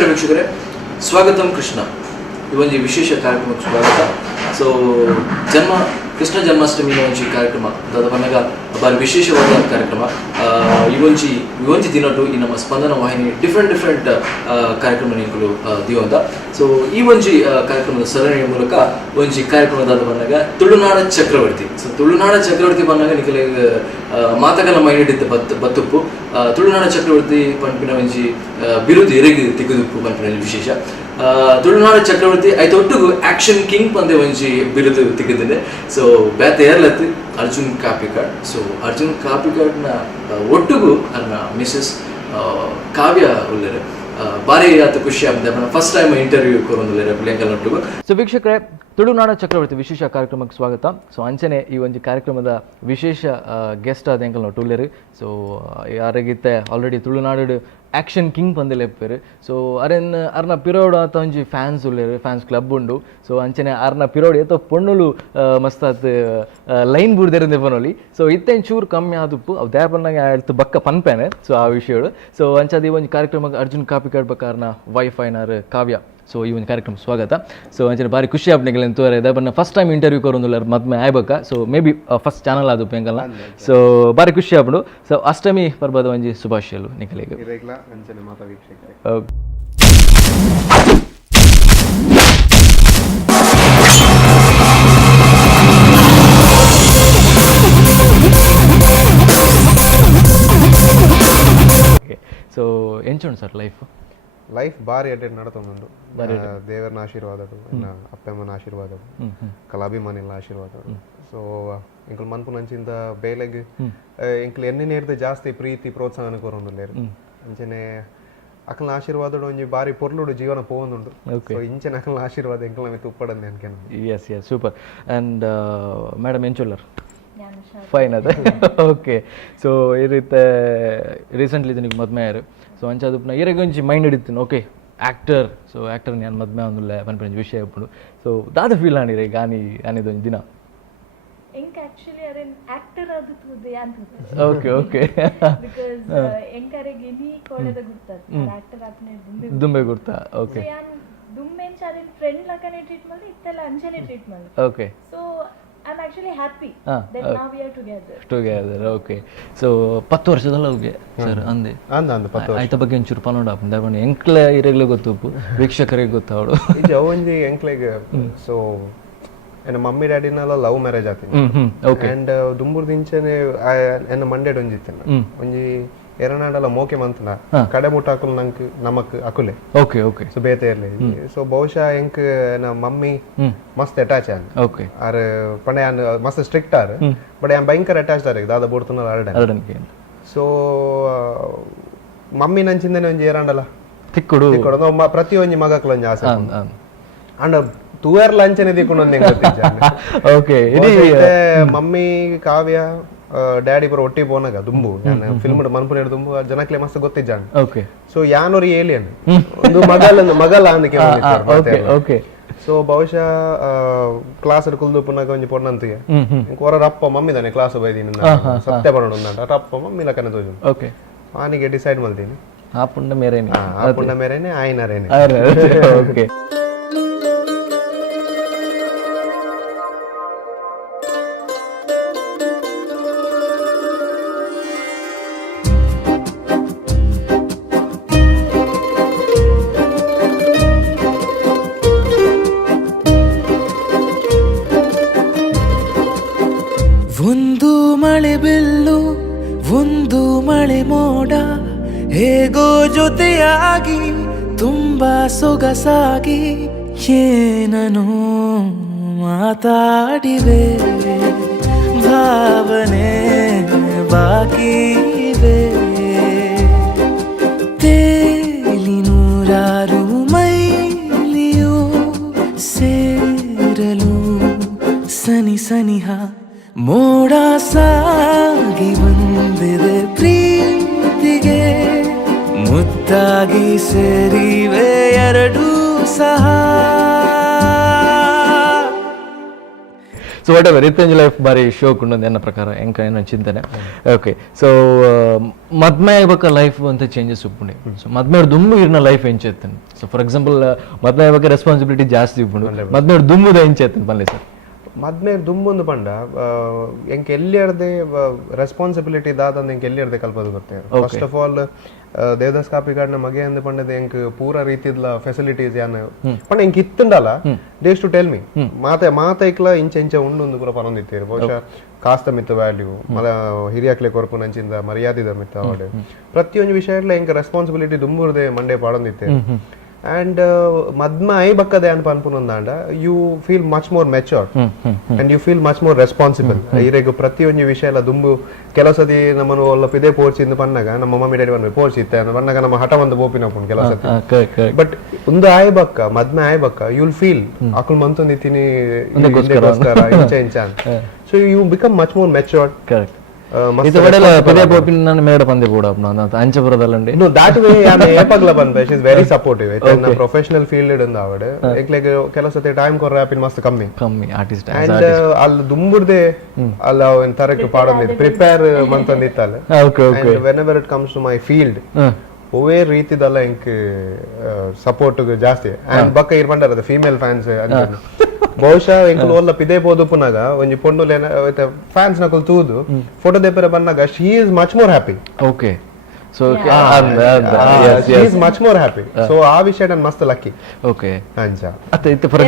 ನಮಸ್ಕಾರ ವೀಕ್ಷಕರೇ, ಸ್ವಾಗತಂ ಕೃಷ್ಣ. ಈ ಒಂದು ವಿಶೇಷ ಕಾರ್ಯಕ್ರಮಕ್ಕೆ ಸ್ವಾಗತ. ಸೊ ಕೃಷ್ಣ ಜನ್ಮಾಷ್ಟಮಿ ಒಂಜಿ ಕಾರ್ಯಕ್ರಮ ದಾದ ಪನ್ನಗ ಬಾರಿ ವಿಶೇಷವಾದ ಕಾರ್ಯಕ್ರಮ. ಈ ಒಂಜಿ ದಿನಟು ಈ ನಮ್ಮ ಸ್ಪಂದನ ವಾಹಿನಿ ಡಿಫ್ರೆಂಟ್ ಕಾರ್ಯಕ್ರಮ ನಿಂಕಲು ದಿಯೋಂದ. ಸೊ ಈ ಒಂಜಿ ಕಾರ್ಯಕ್ರಮದ ಸರಣಿಯ ಮೂಲಕ ಒಂಜಿ ಕಾರ್ಯಕ್ರಮ ದಾದ ಪನ್ನಗ ತುಳುನಾಡ ಚಕ್ರವರ್ತಿ. ಸೊ ತುಳುನಾಡ ಚಕ್ರವರ್ತಿ ಪನ್ನಗ ನಿಖಲೆ ಮಾತಕಲ ಮೈನಿಡಿದ್ದ ಬತ್ತುಪ್ಪು ತುಳುನಾಡ ಚಕ್ರವರ್ತಿ ಪಂಪಿನ ಒಂಜಿ ಬಿರುದು ಎರೆಗಿ ತಿಕ್ಕುದುಪ್ಪು ಪಂಪಿನ ವಿಶೇಷ. ತುಳುನಾಡ ಚಕ್ರವರ್ತಿ ಐತ ಒಟ್ಟಿಗೂ ಆಕ್ಷನ್ ಕಿಂಗ್ ಪಂದೆ ಒಂಜಿ ಬಿರುದು ತಿಕ್ಕಿದ್ದೇನೆ. ಸೊ ಬೇತೆ ಏರ್ಲತ್ತು ಅರ್ಜುನ್ ಕಾಪಿಕಾಡ್. ಸೊ ಅರ್ಜುನ್ ಕಾಪಿಕಾಡ್ನ ಒಟ್ಟಿಗೂ ಅನ್ನ ಮಿಸಸ್ ಕಾವ್ಯ ಉಳ್ಳರೆ ಬಾರಿ ಆತ ಖುಷಿ ಆಗ್ತದೆ. ಫಸ್ಟ್ ಟೈಮ್ ಇಂಟರ್ವ್ಯೂ ಕೊರೊಂದುಲ್ಲೇರೆ ಪ್ರಿಯಾಂಕಲ್ ಒಟ್ಟಿಗೂ. ಸೊ ವೀಕ್ಷಕರೇ, ತುಳುನಾಡ ಚಕ್ರವರ್ತಿ ವಿಶೇಷ ಕಾರ್ಯಕ್ರಮಕ್ಕೆ ಸ್ವಾಗತ. ಸೊ ಅಂಚನೆ ಈ ಒಂದು ಕಾರ್ಯಕ್ರಮದ ವಿಶೇಷ ಗೆಸ್ಟ್ ಆದ ಎಂಕಲ್ ನಾವು ಟುಳ್ಳೇರು. ಸೊ ಯಾರಿಗಿತ್ತೆ ಆಲ್ರೆಡಿ ತುಳುನಾಡು ಆಕ್ಷನ್ ಕಿಂಗ್ ಪಂದೆಲೆ ಎಪ್ಪೇರು. ಸೊ ಅರ್ನ ಪಿರೋಡ್ ಆತ ಒಂಜಿ ಫ್ಯಾನ್ಸ್ ಉಳ್ಳೇರು, ಫ್ಯಾನ್ಸ್ ಕ್ಲಬ್ ಉಂಡು. ಸೊ ಅಂಚನೆ ಅರ್ನ ಪಿರೋಡ್ ಏತೋ ಪೊಣ್ಣುಲು ಮಸ್ತ್ ಆತ್ ಲೈನ್ ಬುಡ್ದೇರಿಂದೆ ಪನೊಲಿ. ಸೊ ಇತ್ತೇನು ಚೂರು ಕಮ್ಮಿ ಆದುಪ್ಪು ಅವು ದ್ಯಾಪನ್ನಾಗ ಹೇಳ್ತು ಬಕ್ಕ ಪನ್ಪೇನೆ. ಸೊ ಆ ವಿಷಯಗಳು ಸೊ ಅಂಚದ ಈ ಒಂದು ಕಾರ್ಯಕ್ರಮಕ್ಕೆ ಅರ್ಜುನ್ ಕಾಪಿಕಾಡ್ ಬಕ್ಕಾರ್ನ ವೈಫ್ ಐನಾರು ಕಾವ್ಯ. ಸೊ ಈ ಒಂದು ಕಾರ್ಯಕ್ರಮ ಸ್ವಾಗತ. ಸೊ ಅಂಚನೆ ಬಾರಿ ಖುಷಿ ಆಗ್ನಿಗೆ ತೋರಿದೆ ಬನ್ನ ಫಸ್ಟ್ ಟೈಮ್ ಇಂಟರ್ವ್ಯೂ ಕೊರೊಂದುಲ್ಲ ಮದ್ಮೆ ಆಯ್ಬೇಕ. So may be first channel ಅದು ಎಂಕಲ್ನ. ಸೊ ಬಾರಿ ಖುಷಿ ಆಗ್ಬಿಡು. ಸೊ ಅಷ್ಟಮಿ ಪರ್ಬದ ಒಂಜಿ ಶುಭಾಶಯಲು ನಿಖಲಿಗೆ. ಸೊ ಎಂಚುಂಡು ಸರ್ ಲೈಫ್ ಭಾರಿ ಅಡ್ಡೆಡ್ ನಡತೊಂದುಂಡು. ದೇವರನ ಆಶೀರ್ವಾದಡು, ಅಪ್ಪಮ್ಮನ ಆಶೀರ್ವಾದಡು, ಕಲಾಭಿಮಾನಿಗಳ ಆಶೀರ್ವಾದಡು. ಸೊ ಇಂಕಲ್ ಮನ್ಪುನಂಚಿಂದ ಬೇಲೆಗ್ ಇಂಕಲ್ ಎನ್ನೇರ್ದು ಜಾಸ್ತಿ ಪ್ರೀತಿ ಪ್ರೋತ್ಸಾಹನ ಕೊರೊಂದುಲ್ಲೇರು. ಅಂಚನೆ ಅಕಲ್ನ ಆಶೀರ್ವಾದಡು ಒಂಜಿ ಬಾರಿ ಪೊರ್ಲುಡು ಜೀವನ ಪೋವೊಂದುಂಡು. ಸೊ ಇಂಚನೆ ಅಕಲ್ನ ಆಶೀರ್ವಾದ ಎಂಕಲ್ ನಮಗೆ ತುಪ್ಪಡಂದೆ ಅನ್ಕೇನ. Yes super. ಆ್ಯಂಡ್ ಮೇಡಮ್ ಎಂಚುಲ್ಲರ್ ಫೈನ್ ಅದ. ಓಕೆ. ಸೊ ಈ ರೀತಿ ರೀಸೆಂಟ್ಲಿ ನಿಮಗೆ ಮದ್ಮೆ ಆಯ್ರು. ಸೊ ಅಂಚದು ಇರಗೆ ಒಂಜಿ ಮೈಂಡ್ ಹಿಡಿತೀನಿ ಓಕೆ ಆ್ಯಕ್ಟರ್. ಸೊ ಆ್ಯಕ್ಟರ್ ನಾನು ಮದ್ಮೆ ಒಂದಿಲ್ಲ ಪನ್ಪಂಜಿ ವಿಷಯ ಇಪ್ಪಡು. ಸೊ ದಾದ ಫೀಲ್ ಆಣಿರಿ ಆನಿದೊಂದು ದಿನ ಎಂಕ್ ಆಕ್ಚುಲಿ ಅರೆನ್ ಆಕ್ಟರ್ ಆದುತ್ತದೆ ಅಂತ. ಓಕೆ ಬಿಕಾಸ್ ಎಂಕರೆಗೆ ಎನಿ ಕೋಳೆದ ಗುರ್ತದ ಆಕ್ಟರ್ ಆತನೆ ದುಂಬೆ ಗುರ್ತಾ. ಓಕೆ. ಯಾನ್ ದುಂಬೆ ಎಂಚಾರೆ ಫ್ರೆಂಡ್ ಲಕನೆ ಟ್ರೀಟ್ ಮಾಡಿ ಇತ್ತೆಲ್ಲ ಅಂಚನೆ ಟ್ರೀಟ್ ಮಾಡಿ. Okay. So I'm actually happy that now we are together. Okay. So 10 ವರ್ಷದ ಲವ್ಗೆ ಸರ್ ಅಂದೆ ಆಯ್ತ ಬಗ್ಗೆ ಒಂಚೂರು ಪನೋಡ ಹಾಕೊಂಡು ಎಂಕ್ಲೆ ಇರಗ್ಲೆ ಗೊತ್ತುಪ್ಪು ವೀಕ್ಷಕರಿಗೆ ಗೊತ್ತಾವಡು ಇದು ಒಂಜಿ ಎಂಕ್ಲೆಗೆ. ಸೊ ಎನ್ನ ಮಮ್ಮಿ ಡ್ಯಾಡಿನೆಲ್ಲ ಲವ್ ಮ್ಯಾರೇಜ್ ಆತೀನಿ. ಅಂಡ್ ದುಂಬುರ್ದಿಂಚನೆ ಎನ್ನ ಮಂಡ್ಯಡ್ ಒಂಜಿತ್ತೇನೆ ಒಂಜಿ ಎರನಾಡಲ್ಲ ಮೋಕೆ ಮಂತನ ಕಡೆ ಮುಟ್ಟ ಹಾಕಲು ನಂಗೆ ನಮಕ್ ಅಕುಲೆ. ಓಕೆ. ಸೊ ಬೇತೆ ಇರ್ಲಿ. ಸೊ ಬಹುಶಃ ಎಂಕ್ ನಮ್ಮ ಮಮ್ಮಿ ಮಸ್ತ್ attach on. Okay. R Pande on ಮಸ್ತ್ ಸ್ಟ್ರಿಕ್ಟ್ ಆರ್ ಬಟ್ ಆನ್ ಭಯಂಕರ ಅಟ್ಯಾಚ್ ಆರ್ ದಾದ ಬೋಡ್ತನ ಅರಡನ್ಗೆ. ಸೊ ಮಮ್ಮಿ ನಂಚಿಂದನೆ ಒಂಜಿ ಎರಡಲ್ಲ ತಿಕ್ಕುಡು ಪ್ರತಿ ಒಂಜಿ ಮಗಕ್ಲ ಒಂಜಿ ಆಸೆ ಅಂಡ್ ತೂಯರ್ಲ ಅಂಚನೆ ದಿಕ್ಕೊಂಡು ಒಂದ್ ಓಕೆ. ಮಮ್ಮಿ ಕಾವ್ಯ ಡ್ಯಾಡಿ ಬರೋ ಒಟ್ಟಿ ಪೋನಾಗ ದುಂಬು ನಾನು ಫಿಲ್ಮ್ ಮನ್ಪುರ ದುಂಬು ಜನಕ್ಲೆ ಮಸ್ತ್ ಗೊತ್ತಿದ್ದಾನೆ. ಓಕೆ. ಸೊ ಯಾನೊರಿ ಏಲಿಯನ್ ಒಂದು ಮಗಲ ಅಂದಕ್ಕೆ. ಸೊ ಬಹುಶಃ ಕ್ಲಾಸ್ ಕುಲ್ದು ಪುನಗ ಒಂಜಿ ಪೊಣ್ಣಂತಿಗೆ ಹೊರ ರಪ್ಪ ಮಮ್ಮಿ ತಾನೆ ಕ್ಲಾಸ್ ಬೈದೀನಿ ಸತ್ಯ ಬರೋಣ ಉಂಟ ರಪ್ಪ ಮಮ್ಮಿ ಲಕ್ಕನೆ ತೋಜು. ಓಕೆ. ಆನಿಗೆ ಡಿಸೈಡ್ ಮಾಡ್ತೀನಿ ಆ ಪುಣ್ಣ ಮೇರೇನೆ ಆಯ್ನರೇನೆ. ಓಕೆ. ಒಂದು ಮಳೆ ಬಿಲ್ಲು ಒಂದು ಮಳೆ ಮೋಡ ಹೇಗೋ ಜೊತೆಯಾಗಿ ತುಂಬಾ ಸೊಗಸಾಗಿ ಏನೋ ಮಾತಾಡಿವೆ ಭಾವನೆ ಬಾಕಿ ಇವೆ ತೇಲಿ ನೂರಾರು ಮೈಲಿಯೋ ಸೇರಲು ಸನಿಹ ಮೋಡ ಸಾಗಿ ಬಂದಿದೆ ಪ್ರೀತಿಗೆ ಮುತ್ತಾಗಿ ಸೇರಿವೆ ಎರಡೂ ಸಹ. ಸೊ ವಾಟ್ ಎವರ್ ಇತ್ತಂಜಿ ಲೈಫ್ ಬಾರಿ ಶೋಕ್ ಉಂಡು ನನ್ನ ಪ್ರಕಾರ ಎಂಕ ಏನೋ ಚಿಂತನೆ. ಓಕೆ, ಸೊ ಮದ್ಮೆ ಆಗ್ಬೇಕ ಲೈಫ್ ಅಂತ ಚೇಂಜಸ್ ಉಪ್ಪುಂಡು. ಸೊ ಮದ್ಮೆ ದುಮ್ಮು ಇರ್ನ ಲೈಫ್ ಎಂಚೆತ್ತನು. ಸೊ ಫಾರ್ ಎಕ್ಸಾಂಪಲ್ ಮದ್ಮೆ ಆಗ್ಬೇಕ ರೆಸ್ಪಾನ್ಸಿಬಿಲಿಟಿ ಜಾಸ್ತಿ ಉಪ್ಪುಂಡು, ಮದ್ಮೆ ದುಮ್ಮುದ ಎಂಚೆತ್ತನು ಬಲ್ಲೆ ಸರ್. ಮದ್ಮೆ ದುಮ್ಮೊಂದು ಪಂಡ ಎಂಕ್ ಎಲ್ಲಿಯರ್ದೆ ರೆಸ್ಪಾನ್ಸಿಬಿಲಿಟಿ ದಾದಂದು ಎಂಕ್ ಎಲ್ಲಿಯರ್ದೆ ಕಲ್ಪದು ಗೊತ್ತೇ. ಫಸ್ಟ್ ಆಫ್ ಆಲ್ ದೇವದಾಸ್ ಕಾಪಿ ಗಾರ್ಡ್ನ ಮಗೆ ಅಂದ್ ಪಂಡದ ಎಂಕ್ ಪೂರ ರೀತಿದ ಫೆಸಿಲಿಟೀಸ್ ಯಾನ್ ಪಂಡ ಎಂಕ್ ಇತ್ತುಂಡಲ್ಲ ಡೇಸ್ ಟು ಟೆಲ್ ಮಿ ಮಾತ ಇಕ್ಲ ಇಂಚೆ ಉಂಡು ಪೂರ ಪನೊಂದಿತ್ತೀರಿ. ಬಹುಶಃ ಕಾಸ್ತ ಮಿತ್ತ ವ್ಯಾಲ್ಯೂ ಮಲ ಹಿರಿಯಾಕ್ಲೆ ಕೊರಪು ನಂಚಿಂದ ಮರ್ಯಾದಿದ ಮಿತ್ತ ಅವಡೆ ಪ್ರತಿಯೊಂದು ವಿಷಯಗಳ ಎಂಕ್ ರೆಸ್ಪಾನ್ಸಿಬಿಲಿಟಿ ದುಂಬುರ್ದೆ ಮಂಡೆ ಪಾಡೊಂದಿತ್ತೆ. And madma ay bakkade an panpunondanda you feel much more mature and you feel much more responsible. Iregu ಪ್ರತಿಯೊಂದು ವಿಷಯ ಎಲ್ಲ ದುಂಬು ಕೆಲವು ಸತಿ ನಮ್ಮನ್ನು ಒಲ್ಲ ಪಿದೆ ಪೋರ್ಚಿಂದ ಪನ್ನಾಗ ನಮ್ಮ ಮಮ್ಮಿ ಡ್ಯಾಡಿ ಬಂದು ಪೋರ್ಚಿತ್ತೆ ಅಂತ ಪನ್ನಾಗ ನಮ್ಮ ಹಠ ಒಂದು ಬೋಪಿನಪ್ಪು ಕೆಲವು ಸತಿ. ಬಟ್ ಒಂದು ಆಯ್ ಬಕ್ಕ ಮದ್ಮೆ ಆಯ್ ಬಕ್ಕ ಯು ವಿಲ್ ಫೀಲ್ ಅಕುಲ್ ಮಂತೊಂದಿತ್ತೀನಿ ಇಂಚ ಇಂಚ. So you become much more matured. Correct. ಇದು ಬಡಲ ಪದೇ ಪೋಪಿನ ನಾನು ಮೇಡ ಪಂದೆ ಕೂಡ ನಾನು ಅಂಚಪುರದಲ್ಲಂಡಿ no that way am epagla banbe she is very supportive in a professional field ಇಂದ ಅವಡೆ ಏಕ್ಲೆಗೆ ಕೆಲವು ಸತಿ ಟೈಮ್ ಕೊರ ಆಪಿನ ಮಸ್ತ್ ಕಮ್ಮಿ ಆರ್ಟಿಸ್ಟ್ and ಅಲ್ಲಿ ದುಂಬುರ್ದೆ ಅಲ್ಲ ಒಂದು ತರಕ್ಕೆ ಪಾಡೊಂದಿತ್ತು ಪ್ರಿಪೇರ್ ಮಂತೊಂದಿತ್ತಲ್ಲ. and whenever it comes to my field ಒವೇ ರೀತಿದಲ್ಲ ಎಂಕ್ ಸಪೋರ್ಟ್ ಜಾಸ್ತಿ ಅಂಡ್ ಬಕ್ಕ ಇರ್ಬಂಡಾರ ಫೀಮೇಲ್ ಫ್ಯಾನ್ಸ್ ಅಂತ ಬಹುಶಃ ಎಂಕುಲು ಒಲ್ಲ ಪಿದೆ ಬೋದು ಪುನಗ ಒಂಜಿ ಪೊಂಡುಲೆ ಫ್ಯಾನ್ಸ್ ನಕುಲು ತೂದು ಫೋಟೋ ದೇಪರೆ ಬನ್ನಗ she is much more happy. Okay, so she is much more happy. So ಆ ವಿಷಯ ನಾನು ಮಸ್ತ್ ಲಕ್ಕಿ. ಓಕೆ ಅಂಚ ಅತ್ತ ಇತ್ತು ಫಾರ್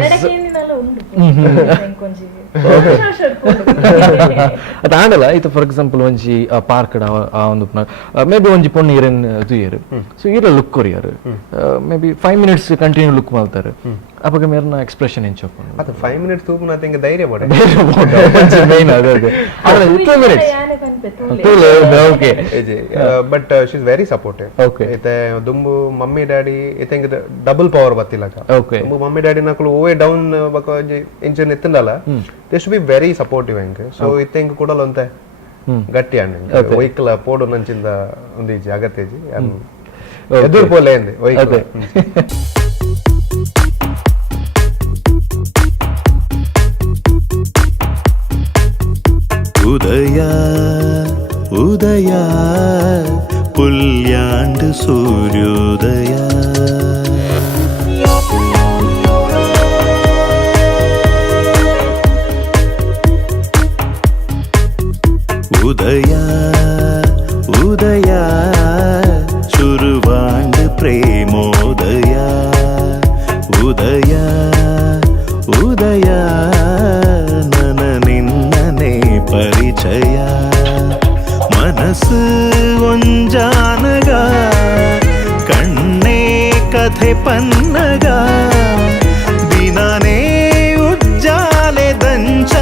ಅದು ಆಂಡಲ್ಲ ಇತ್ತು ಫಾರ್ ಎಕ್ಸಾಂಪಲ್ ಒಂಜಿ ಪಾರ್ಕ್ ಆ ಒಂದು ಮೇ ಬಿ ಒಂಜಿ ಪೊಣ್ಣು ಇರೇನ್ ತುಯ್ಯರು ಸೊ ಇರ look courier may be 5 minutes continue look ಮಾಡ್ತಾರೆ ಅವಾಗ ಮೇರ್ನ ಎಕ್ಸ್ಪ್ರೆಷನ್ ಎಂಚೋಕೊಂಡು ಅದು 5 minutes ತೂಪು ನಾ ತಿಂಗ ಧೈರ್ಯ ಪಡೆ ಮೇನ್ ಅದೇ ಆದ್ರೆ 2 minutes okay but she is very supportive. Okay, ಇತೆ ದುಂಬು ಮಮ್ಮಿ ಡ್ಯಾಡಿ ಇತೆಂಗ ಡಬಲ್ ಪವರ್ ಬತ್ತಿಲಕ. ಓಕೆ, ದುಂಬು ಮಮ್ಮಿ ಡ್ಯಾಡಿ ನಕಲು ಓವೇ ಡೌನ್ ಬಕ ಇಂಚನ್ ಎತ್ತಂಡಲ್ಲ they should be very supportive ಎಂಕ್. ಸೊ ಇತೆಂಗ ಕೂಡಲಂತೆ ಗಟ್ಟಿ ಅಣ್ಣ ಒಯ್ಕಲ ಪೋಡು ನಂಚಿಂದ ಒಂದಿಜಿ ಅಗತ್ಯಜಿ ಎದುರು ಪೋಲೆ ಎಂದೆ ಒಯ್ಕಲ. ಉದಯ ಉದಯ ಪುಲ್ಯಾಂಡ್ ಸೂರ್ಯೋದಯ ಉದಯ ಉದಯ ಶುರುವಾಂಡ್ ಪ್ರೇಮೋದಯ ಉದಯ ಉದಯ ನನ ನಿನ್ನನೆ ಪರಿಚಯ ಮನಸ್ಸು ಒಂಜಾನಗ ಕಣ್ಣೇ ಕಥೆ ಪನ್ನಗ ದಿನಾನೇ ಉಜ್ಜಾಲೆ ದಂಚ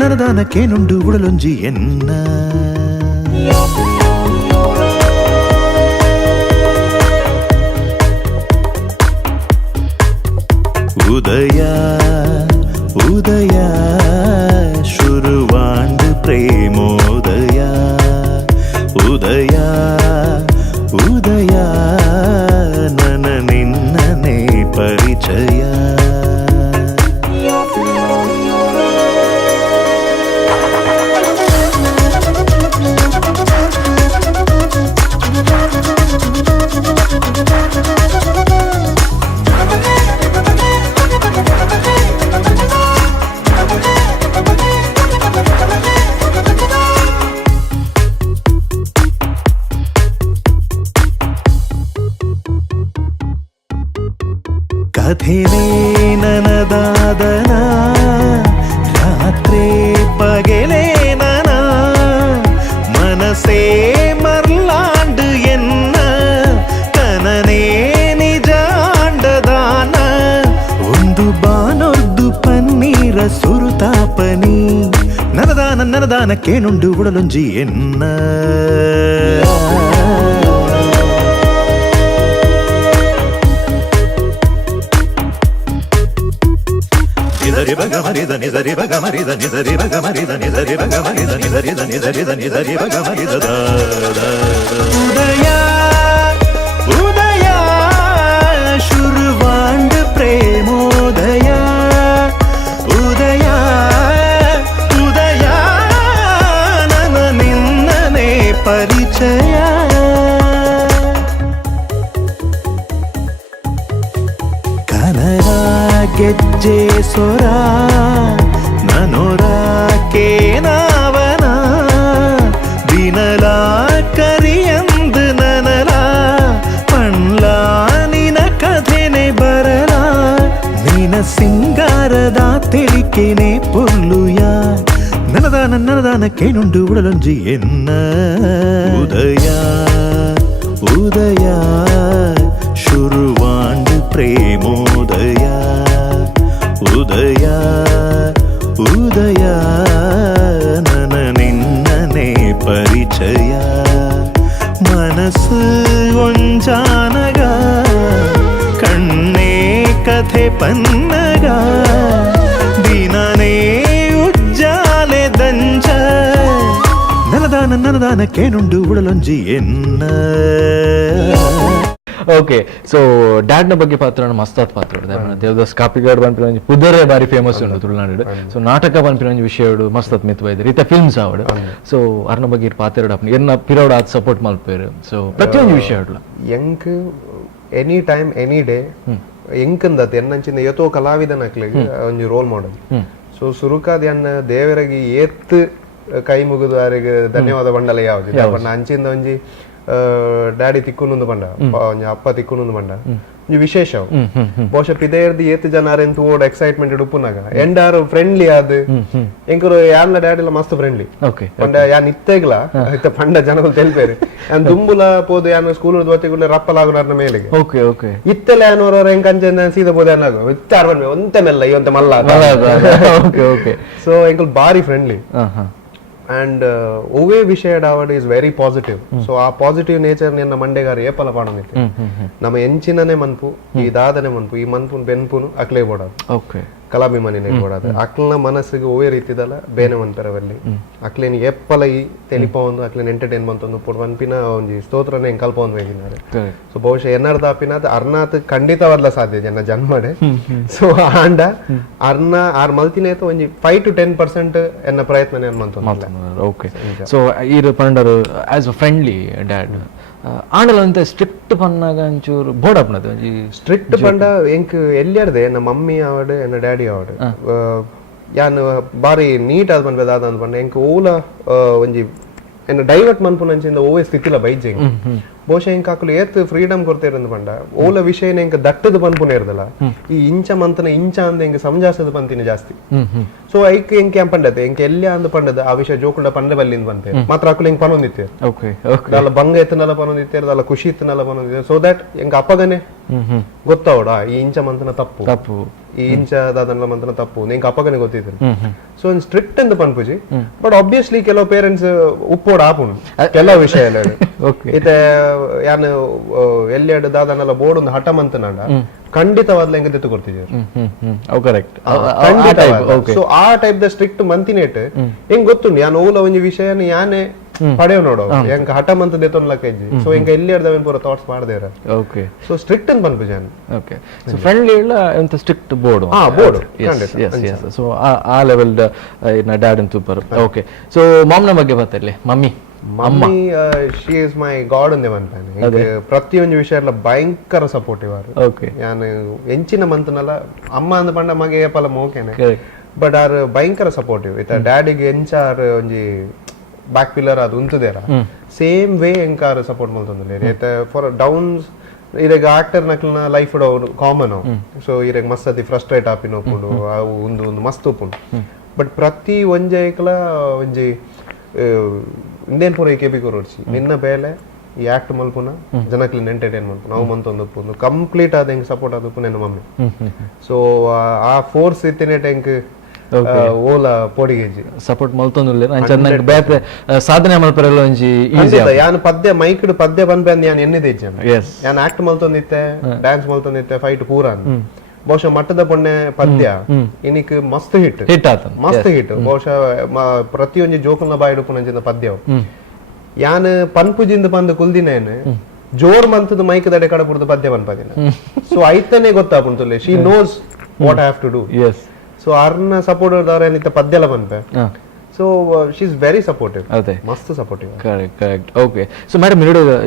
ನನದಾನಕ್ಕೇನುಂಡು ಉಡಲೊಂಜಿ ಎನ್ನ ಉದಯ ಉದಯ ಶುರುವಾಂಡ್ ಪ್ರೇಮೋದಯ ಉದಯ ಉದಯ ನನ ನಿನ್ನನೆ ಪರಿಚಯ ಕಥೆನೇ ನನದಾದನ ರಾತ್ರಿ ಪಗೆಲೇ ನನ ಮನಸೇ ಮರ್ಲಾಂಡು ಎನ್ನ ಕನನೇ ನಿಜಾಂಡದಾನ ಒಂದು ಬಾನೊರ್ದು ಪನ್ನೀರ ಸುರುತಾಪನಿ ನನದಾನಕ್ಕೇನುಂಡು ಉಡಲೊಂಜಿ ಎನ್ನ ನಿಜರಿ ಬಗ ಮರಿದ ನಿಜರಿ ಬಗ ಮರಿದ ನಿಜರಿ ಬಗ ಮರಿದ ನಿಜರಿ ಬಗ ಮರಿದ ನಿಜರಿದ ನಿಜರಿದ ನಿಜರಿ ಬಗ ಮರಿದ ಉದಯ ಉದಯ ಶುರುವಾಂಡ್ ಪ್ರೇಮೋದಯ ಉದಯ சொல்லுயாய் நனதான கேணுண்டு உடலொஞ்சி என்ன உதயா உதயா ಶುರುವಾಂಡು ಪ್ರೇಮೋದಯ ಉದಯ ಉದಯ ನನ ನಿನ್ನನೆ ಪರಿಚಯ ಮನಸ್ಸು ಒಂಜಾನಗ ಕಣ್ಣೇ ಕಥೆ ಪನ್ನಗ ದಿನನೇ ಉಜ್ಜಾಲೆ ದಂಚ ನನದಾನ ಕೇನುಂಡು ಉಡಲೊಂಜಿ ಎನ್ನ. ಓಕೆ, ಸೊ ಡ್ಯಾಡ್ನ ಬಗ್ಗೆ ಪಾತ್ರ ಮಸ್ತಾತ್ ಪಾತ್ರ ದೇವದಾಸ್ ಕಾಪಿಗಾಡ್ ಪನ್ಪಿನ ಪುದರೇ ಬಾರಿ ಫೇಮಸ್ ಉಂಡು ತುಳುನಾಡು. ಸೊ ನಾಟಕ ಪನ್ಪಿನ ವಿಷಯ ಮಸ್ತಾತ್ ಮಿತ್ ಬೈದ್ರಿ ಇತ್ತ ಫಿಲ್ಮ್ಸ್ ಆವಡು. ಸೊ ಅರ್ನ ಬಗ್ಗೆ ಪಾತ್ರ ಎನ್ನ ಪಿರೋಡ್ ಆದ್ ಸಪೋರ್ಟ್ ಮಲ್ಪೇರು. ಸೊ ಪ್ರತಿಯೊಂದು ವಿಷಯ ಎಂಕ್ ಎನಿ ಟೈಮ್ ಎನಿ ಡೇ ಎಂಕಂದತ್ ಎನ್ನಂಚಿಂದ ಏತೋ ಕಲಾವಿದನಕ್ಲೆಗ್ ಒಂಜಿ ರೋಲ್ ಮಾಡೆಲ್. ಸೊ ಸುರುಕಾದ ಎನ್ನ ದೇವರಿಗೆ ಏತ್ ಕೈ ಮುಗಿದು ಅವರಿಗೆ ಧನ್ಯವಾದ ಬಂಡಲ ಯಾವ್ದು ಅಂಚಿಂದ ಒಂಜಿ ಡ್ಯಾಡಿ ತಿಕ್ಕುನೊಂದು ಬಂಡ ಒಂಜಿ ಅಪ್ಪ ತಿಕ್ಕುನೊಂದು ಬಂಡ ಒಂಜಿ ವಿಶೇಷ ಬಹುಶಃ ಪಿದೇರ್ದಿ ಏತ್ ಜನ ಎಂತ ಓಡ್ ಎಕ್ಸೈಟ್ಮೆಂಟ್ ಉಪ್ಪುನಾಗ ಎಂಡಾರು ಫ್ರೆಂಡ್ಲಿ ಆದ್ ಎಂಕರು ಯಾರ್ನ ಡ್ಯಾಡಿ ಎಲ್ಲ ಮಸ್ತ್ ಫ್ರೆಂಡ್ಲಿ ಪಂಡ ಯಾನ್ ಇತ್ತೆಗ್ಲ ಪಂಡ ಜನಗಳು ತೆಲ್ಪೇರಿ ಯಾನ್ ದುಂಬುಲ ಪೋದು ಯಾನ್ ಸ್ಕೂಲ್ ಓದ್ತಿಗುಡ್ಲೆ ರಪ್ಪಲಾಗುನಾರ್ನ ಮೇಲೆಗೆ ಇತ್ತೆಲ್ಲ ಯಾನೋರ ಹೆಂಗ್ ಕಂಚ ಸೀದಾ ಪೋದು ಯಾನಾಗ ಇತ್ತಾರ ಬಂದ್ವಿ ಒಂತೆ ಮೆಲ್ಲ ಇವಂತೆ ಮಲ್ಲ. ಸೊ ಎಂಕಲ್ ಬಾರಿ ಫ್ರೆಂಡ್ಲಿ ಅಂಡ್ ಒವೇ ವಿಷಯ ಆವಡ್ ಇಸ್ ವೆರಿ ಪಾಸಿಟಿವ್. ಸೊ ಆ ಪಾಸಿಟಿವ್ ನೇಚರ್ ನಿನ್ನ ಮಂಡೆಗಾರ ಏಪಲ ಪಾಡೋನಿತ್ತು ನಮ್ಮ ಎಂಚಿನನೆ ಮನ್ಪು ಈ ದಾದನೆ ಮನ್ಪು ಈ ಮನ್ಪುನ್ ಬೆನ್ಪುನು ಅಕ್ಲೇ ಬೋಡೋದು ಕಲಾಭಿಮಾನಿನೇ ಬೋಡೋದು ಅಕ್ಲನ ಮನಸ್ಸಿಗೆ ಒವೇ ರೀತಿದಲ್ಲ ಬೇನೆ ಮನ್ಪೆರವಲ್ಲಿ ಅಕ್ಲೇನ್ ಏಪಲ ಈ ತೆಲಿಪ ಒಂದು ಅಕ್ಲೇನ್ ಎಂಟರ್ಟೈನ್ಮೆಂಟ್ ಒಂದು ಪುಡ್ ಮನ್ಪಿನ ಒಂಜಿ ಸ್ತೋತ್ರನೇ ಕಲ್ಪ ಒಂದು ವೇಗಿನಾರೆ. ಸೊ ಬಹುಶಃ ಎನ್ನರ್ದ ಅಪಿನಾದ್ ಅರ್ನಾತ್ ಖಂಡಿತವಾದ್ಲ ಸಾಧ್ಯ ಜನ ಜನ್ಮಡೆ. ಸೊ ಆಂಡ ಅರ್ನ ಆರ್ ಮಲ್ತಿನೇತ ಒಂಜಿ 5 to 10% ಎನ್ನ ಪ್ರಯತ್ನ ಏನ್ ಓಕೆ. ಸೊ ಈರು ಪಂಡರು ಆಸ್ ಅ ಫ್ರೆಂಡ್ಲಿ ಡ್ಯಾಡ್ ಆಂಡಲಂತ ಸ್ಟ್ರಿಕ್ಟ್ ಪನ್ನಾಗ ಒಂಚೂರು ಬೋರ್ಡ್ ಅಪ್ನದು ಸ್ಟ್ರಿಕ್ಟ್ ಪಂಡ ಎಂಕ್ ಎಲ್ಲಿಯರ್ದೆ ನಮ್ಮ ಮಮ್ಮಿ ಆವಡ್ ಎನ್ನ ಡ್ಯಾಡಿ ಆವಡ್ ಯಾನ್ ಬಾರಿ ನೀಟ್ ಆದ್ ಪನ್ಪೆದಾದ ಅಂದ್ ಪಂಡ ಎಂಕ್ ಓಲ ಒಂಜಿ ಎನ್ನ ಡೈವರ್ಟ್ ಮನ್ಪುನಂಚಿಂದ ಓವೇ ಸ್ಥಿತಿಲ ಬೈಜೆ ಬಹುಶಃ ಎಂಕ್ ಆಕುಲು ಏತ್ ಫ್ರೀಡಮ್ ಕೊಡ್ತೇರಂದ್ ಪಂಡ ಓಲ ವಿಷಯನ ಎಂಕ್ ದಟ್ಟದ ಪನ್ಪುನ ಇರ್ದಲ್ಲ ಈ ಇಂಚ ಮಂತನ ಇಂಚ ಅಂದ ಎಂಕ್ ಸಮಜಾಸದ ಪಂತಿನ ಜಾಸ್ತಿ. ಸೊ ಐಕ್ ಎಂಕ್ ಏನ್ ಪಂಡತೆ ಎಂಕ್ ಎಲ್ಲಿ ಅಂದ್ ಪಂಡದ ಆ ವಿಷಯ ಜೋಕುಳ ಪಂಡ ಬಲ್ಲಿಂದ ಬಂತೆ ಮಾತ್ರ ಆಕುಲು ಎಂಕ್ ಪನೊಂದಿತ್ತೇರ್ ದಾಲ ಬಂಗ ಎತ್ತನಲ್ಲ ಪನೊಂದಿತ್ತೇರ್ ದಾಲ ಖುಷಿ ಇತ್ತನಲ್ಲ ಪನೊಂದಿತ್ತೇರ್. ಸೊ ದಟ್ ಎಂಕ್ ಅಪ್ಪಗನೆ ಗೊತ್ತಾವಡ ಈ ಇಂಚ ಮಂತನ ತಪ್ಪು ಈ ಇಂಚ ದಾದನ್ಲ ಮಂತನ ತಪ್ಪು ಎಂಕ್ ಅಪ್ಪಗನೆ ಗೊತ್ತಿದ್ರು. ಸೊ ಒಂದ್ ಸ್ಟ್ರಿಕ್ಟ್ ಎಂದು ಪನ್ಪುಜಿ ಬಟ್ ಆಬ್ವಿಯಸ್ಲಿ ಕೆಲವು ಪೇರೆಂಟ್ಸ್ ಉಪ್ಪೋಡ ಆಪುನು ಕೆಲವು ವಿಷಯ ಎಲ್ಲ ಇತ್ತೆ ಯಾನ್ ಎಲ್ಲಿ ದಾದನೆಲ್ಲ ಬೋರ್ಡ್ ಒಂದು ಹಠ ಮಂತನಾಡ ಖಂಡಿತವಾದ್ಲ ಹೆಂಗ ತೆತ್ತು ಕೊಡ್ತಿದ್ರು. ಸೊ ಆ ಟೈಪ್ ದ ಸ್ಟ್ರಿಕ್ಟ್ ಮಂತಿನೇಟ್ ಹೆಂಗ್ ಗೊತ್ತುಂಡು ಯಾನ್ ಓಲ ಒಂಜಿ ವಿಷಯನ ಯಾನೇ ಪಡೆಯವ್ ನೋಡೋ ಹೆಂಗ ಹಠ ಮಂತ ದೇತೊನ್ಲಕ ಇಜ್ಜಿ. ಸೊ ಹೆಂಗ ಎಲ್ಲಿ ಅರ್ದವೇನ್ ಪೂರ ಥಾಟ್ಸ್ ಮಾಡ್ದೇರ. ಸೊ ಸ್ಟ್ರಿಕ್ಟ್ ಅಂತ ಪನ್ಪು ಜಾನ್ ಸೊ ಫ್ರೆಂಡ್ಲಿ ಇಲ್ಲ ಎಂತ ಸ್ಟ್ರಿಕ್ಟ್ ಬೋರ್ಡ್ ಬೋರ್ಡ್ ಸೊ ಆ ಲೆವೆಲ್ ಇನ್ನ ಡ್ಯಾಡ್ ಅಂತ ಸೂಪರ್. ಓಕೆ, ಸೊ ಮಾಮ್ನ ಬಗ್ಗೆ ಬರ್ತಿರ್ಲಿ mummy she is my god ಅಂದೆ ಮನ್ಪೇನೆ ಪ್ರತಿಯೊಂದು ವಿಷಯ ಎಲ್ಲ ಭಯಂಕರ ಸಪೋರ್ಟಿವ್ ಆರು. ಯಾನ್ ಎಂಚಿನ ಮಂತನಲ್ಲ ಅಮ್ಮ ಅಂದ ಪಂಡ ಮಗೆ ಏಪಲ ಮೋಕೆನೆ ಬಟ್ ಆರ್ ಭಯಂಕರ ಸಪೋರ್ಟಿವ್ ಇತ್ತ ಡ್ಯಾಡಿಗೆ ಎಂಚಾರ್ ಒಂಜಿ ಬ್ಯಾಕ್ ಪಿಲ್ಲರ್ ಅದು ಉಂತದೇರ ಸೇಮ್ ವೇ ಎಂಕಾರ ಸಪೋರ್ಟ್ ಮಾಡ್ತಂದ್ರೆ ಫಾರ್ ಡೌನ್ಸ್ ಇರೆಗ್ ಆಕ್ಟರ್ ನಕ್ಲನ ಲೈಫ್ ಕಾಮನ್ ಅವು. ಸೊ ಇರೆಗ್ ಮಸ್ತ್ ಅತಿ ಫ್ರಸ್ಟ್ರೇಟ್ ಆಪಿನ ಒಪ್ಪುಂಡು ಅವು ಒಂದು ಮಸ್ತ್ ಒಪ್ಪುಂಡು. ಬಟ್ ಪ್ರತಿ ಒಂಜೈಕಲ ಒಂಜಿ ಇಂದೇನ್ ಪೂರ ಕೆಬಿ ಕೊರೊಡ್ಸಿ ನಿನ್ನ ಬೇಲೆ ಈ ಆಕ್ಟ್ ಮಲ್ಪುನ ಜನಕ್ಲಿನ ಎಂಟರ್ಟೈನ್ ಮಲ್ಪು ನಾವು ಮಂತೊಂದು ಒಪ್ಪುಂದು ಕಂಪ್ಲೀಟ್ ಆದ ಹೆಂಗ್ ಸಪೋರ್ಟ್ ಆದಪ್ಪು ನನ್ನ ಮಮ್ಮಿ. ಸೊ ಆ ಫೋರ್ಸ್ ಇತ್ತಿನೇಟ್ ಹೆಂಗ್ ಓಲ ಪೋಡಿಗೆಜಿ ಸಪೋರ್ಟ್ ಮಲ್ತೊಂದುಲ್ಲೆ ಅಂಚ ಬೇತೆ ಸಾಧನೆ ಮಲ್ಪರೆಲ್ಲ ಒಂಜಿ ಈಜಿ ಯಾನ್ ಪದ್ಯ ಮೈಕ್ಡ್ ಪದ್ಯ ಬಂದ್ಬಂದ್ ಯಾನ್ ಎನ್ನಿದೆ ಇಜ್ಜೆ ಯಾನ್ ಆಕ್ಟ್ ಮಲ್ತೊಂದಿತ್ತೆ ಡ್ಯಾನ್ಸ್ ಮಲ್ತೊಂದಿತ್ತೆ ಫೈಟ್ ಪೂರ ಬಹುಶಃ ಮಟ್ಟದ ಪೊಣ್ಣೆ ಪದ್ಯ ಇನಿಕ್ ಮಸ್ತ್ ಹಿಟ್ ಮಸ್ತ್ ಹಿಟ್ ಬಹುಶಃ ಪ್ರತಿಯೊಂದು ಜೋಕಲ್ನ ಬಾಯಿಡುಪುನಂಚಿನ ಪದ್ಯ ಯಾನ್ ಪನ್ಪುಜಿಂದ ಬಂದು ಕುಲ್ದಿನೇನ್ ಜೋರ್ ಮಂತದ ಮೈಕ್ ದಡೆ ಕಡಪುರದ ಪದ್ಯ ಪನ್ಪದಿನ. ಸೊ ಐತನೇ ಗೊತ್ತಾಪುಂತುಲ್ಲೆ she knows what I have to do. So ಅರ್ನ ಸಪೋರ್ಟ್ ಏನಿತ್ತ ಪದ್ಯ ಎಲ್ಲ ಪನ್ಪೆ. So she is very supportive ಮಸ್ತ್ supportive. Correct. Okay, so madam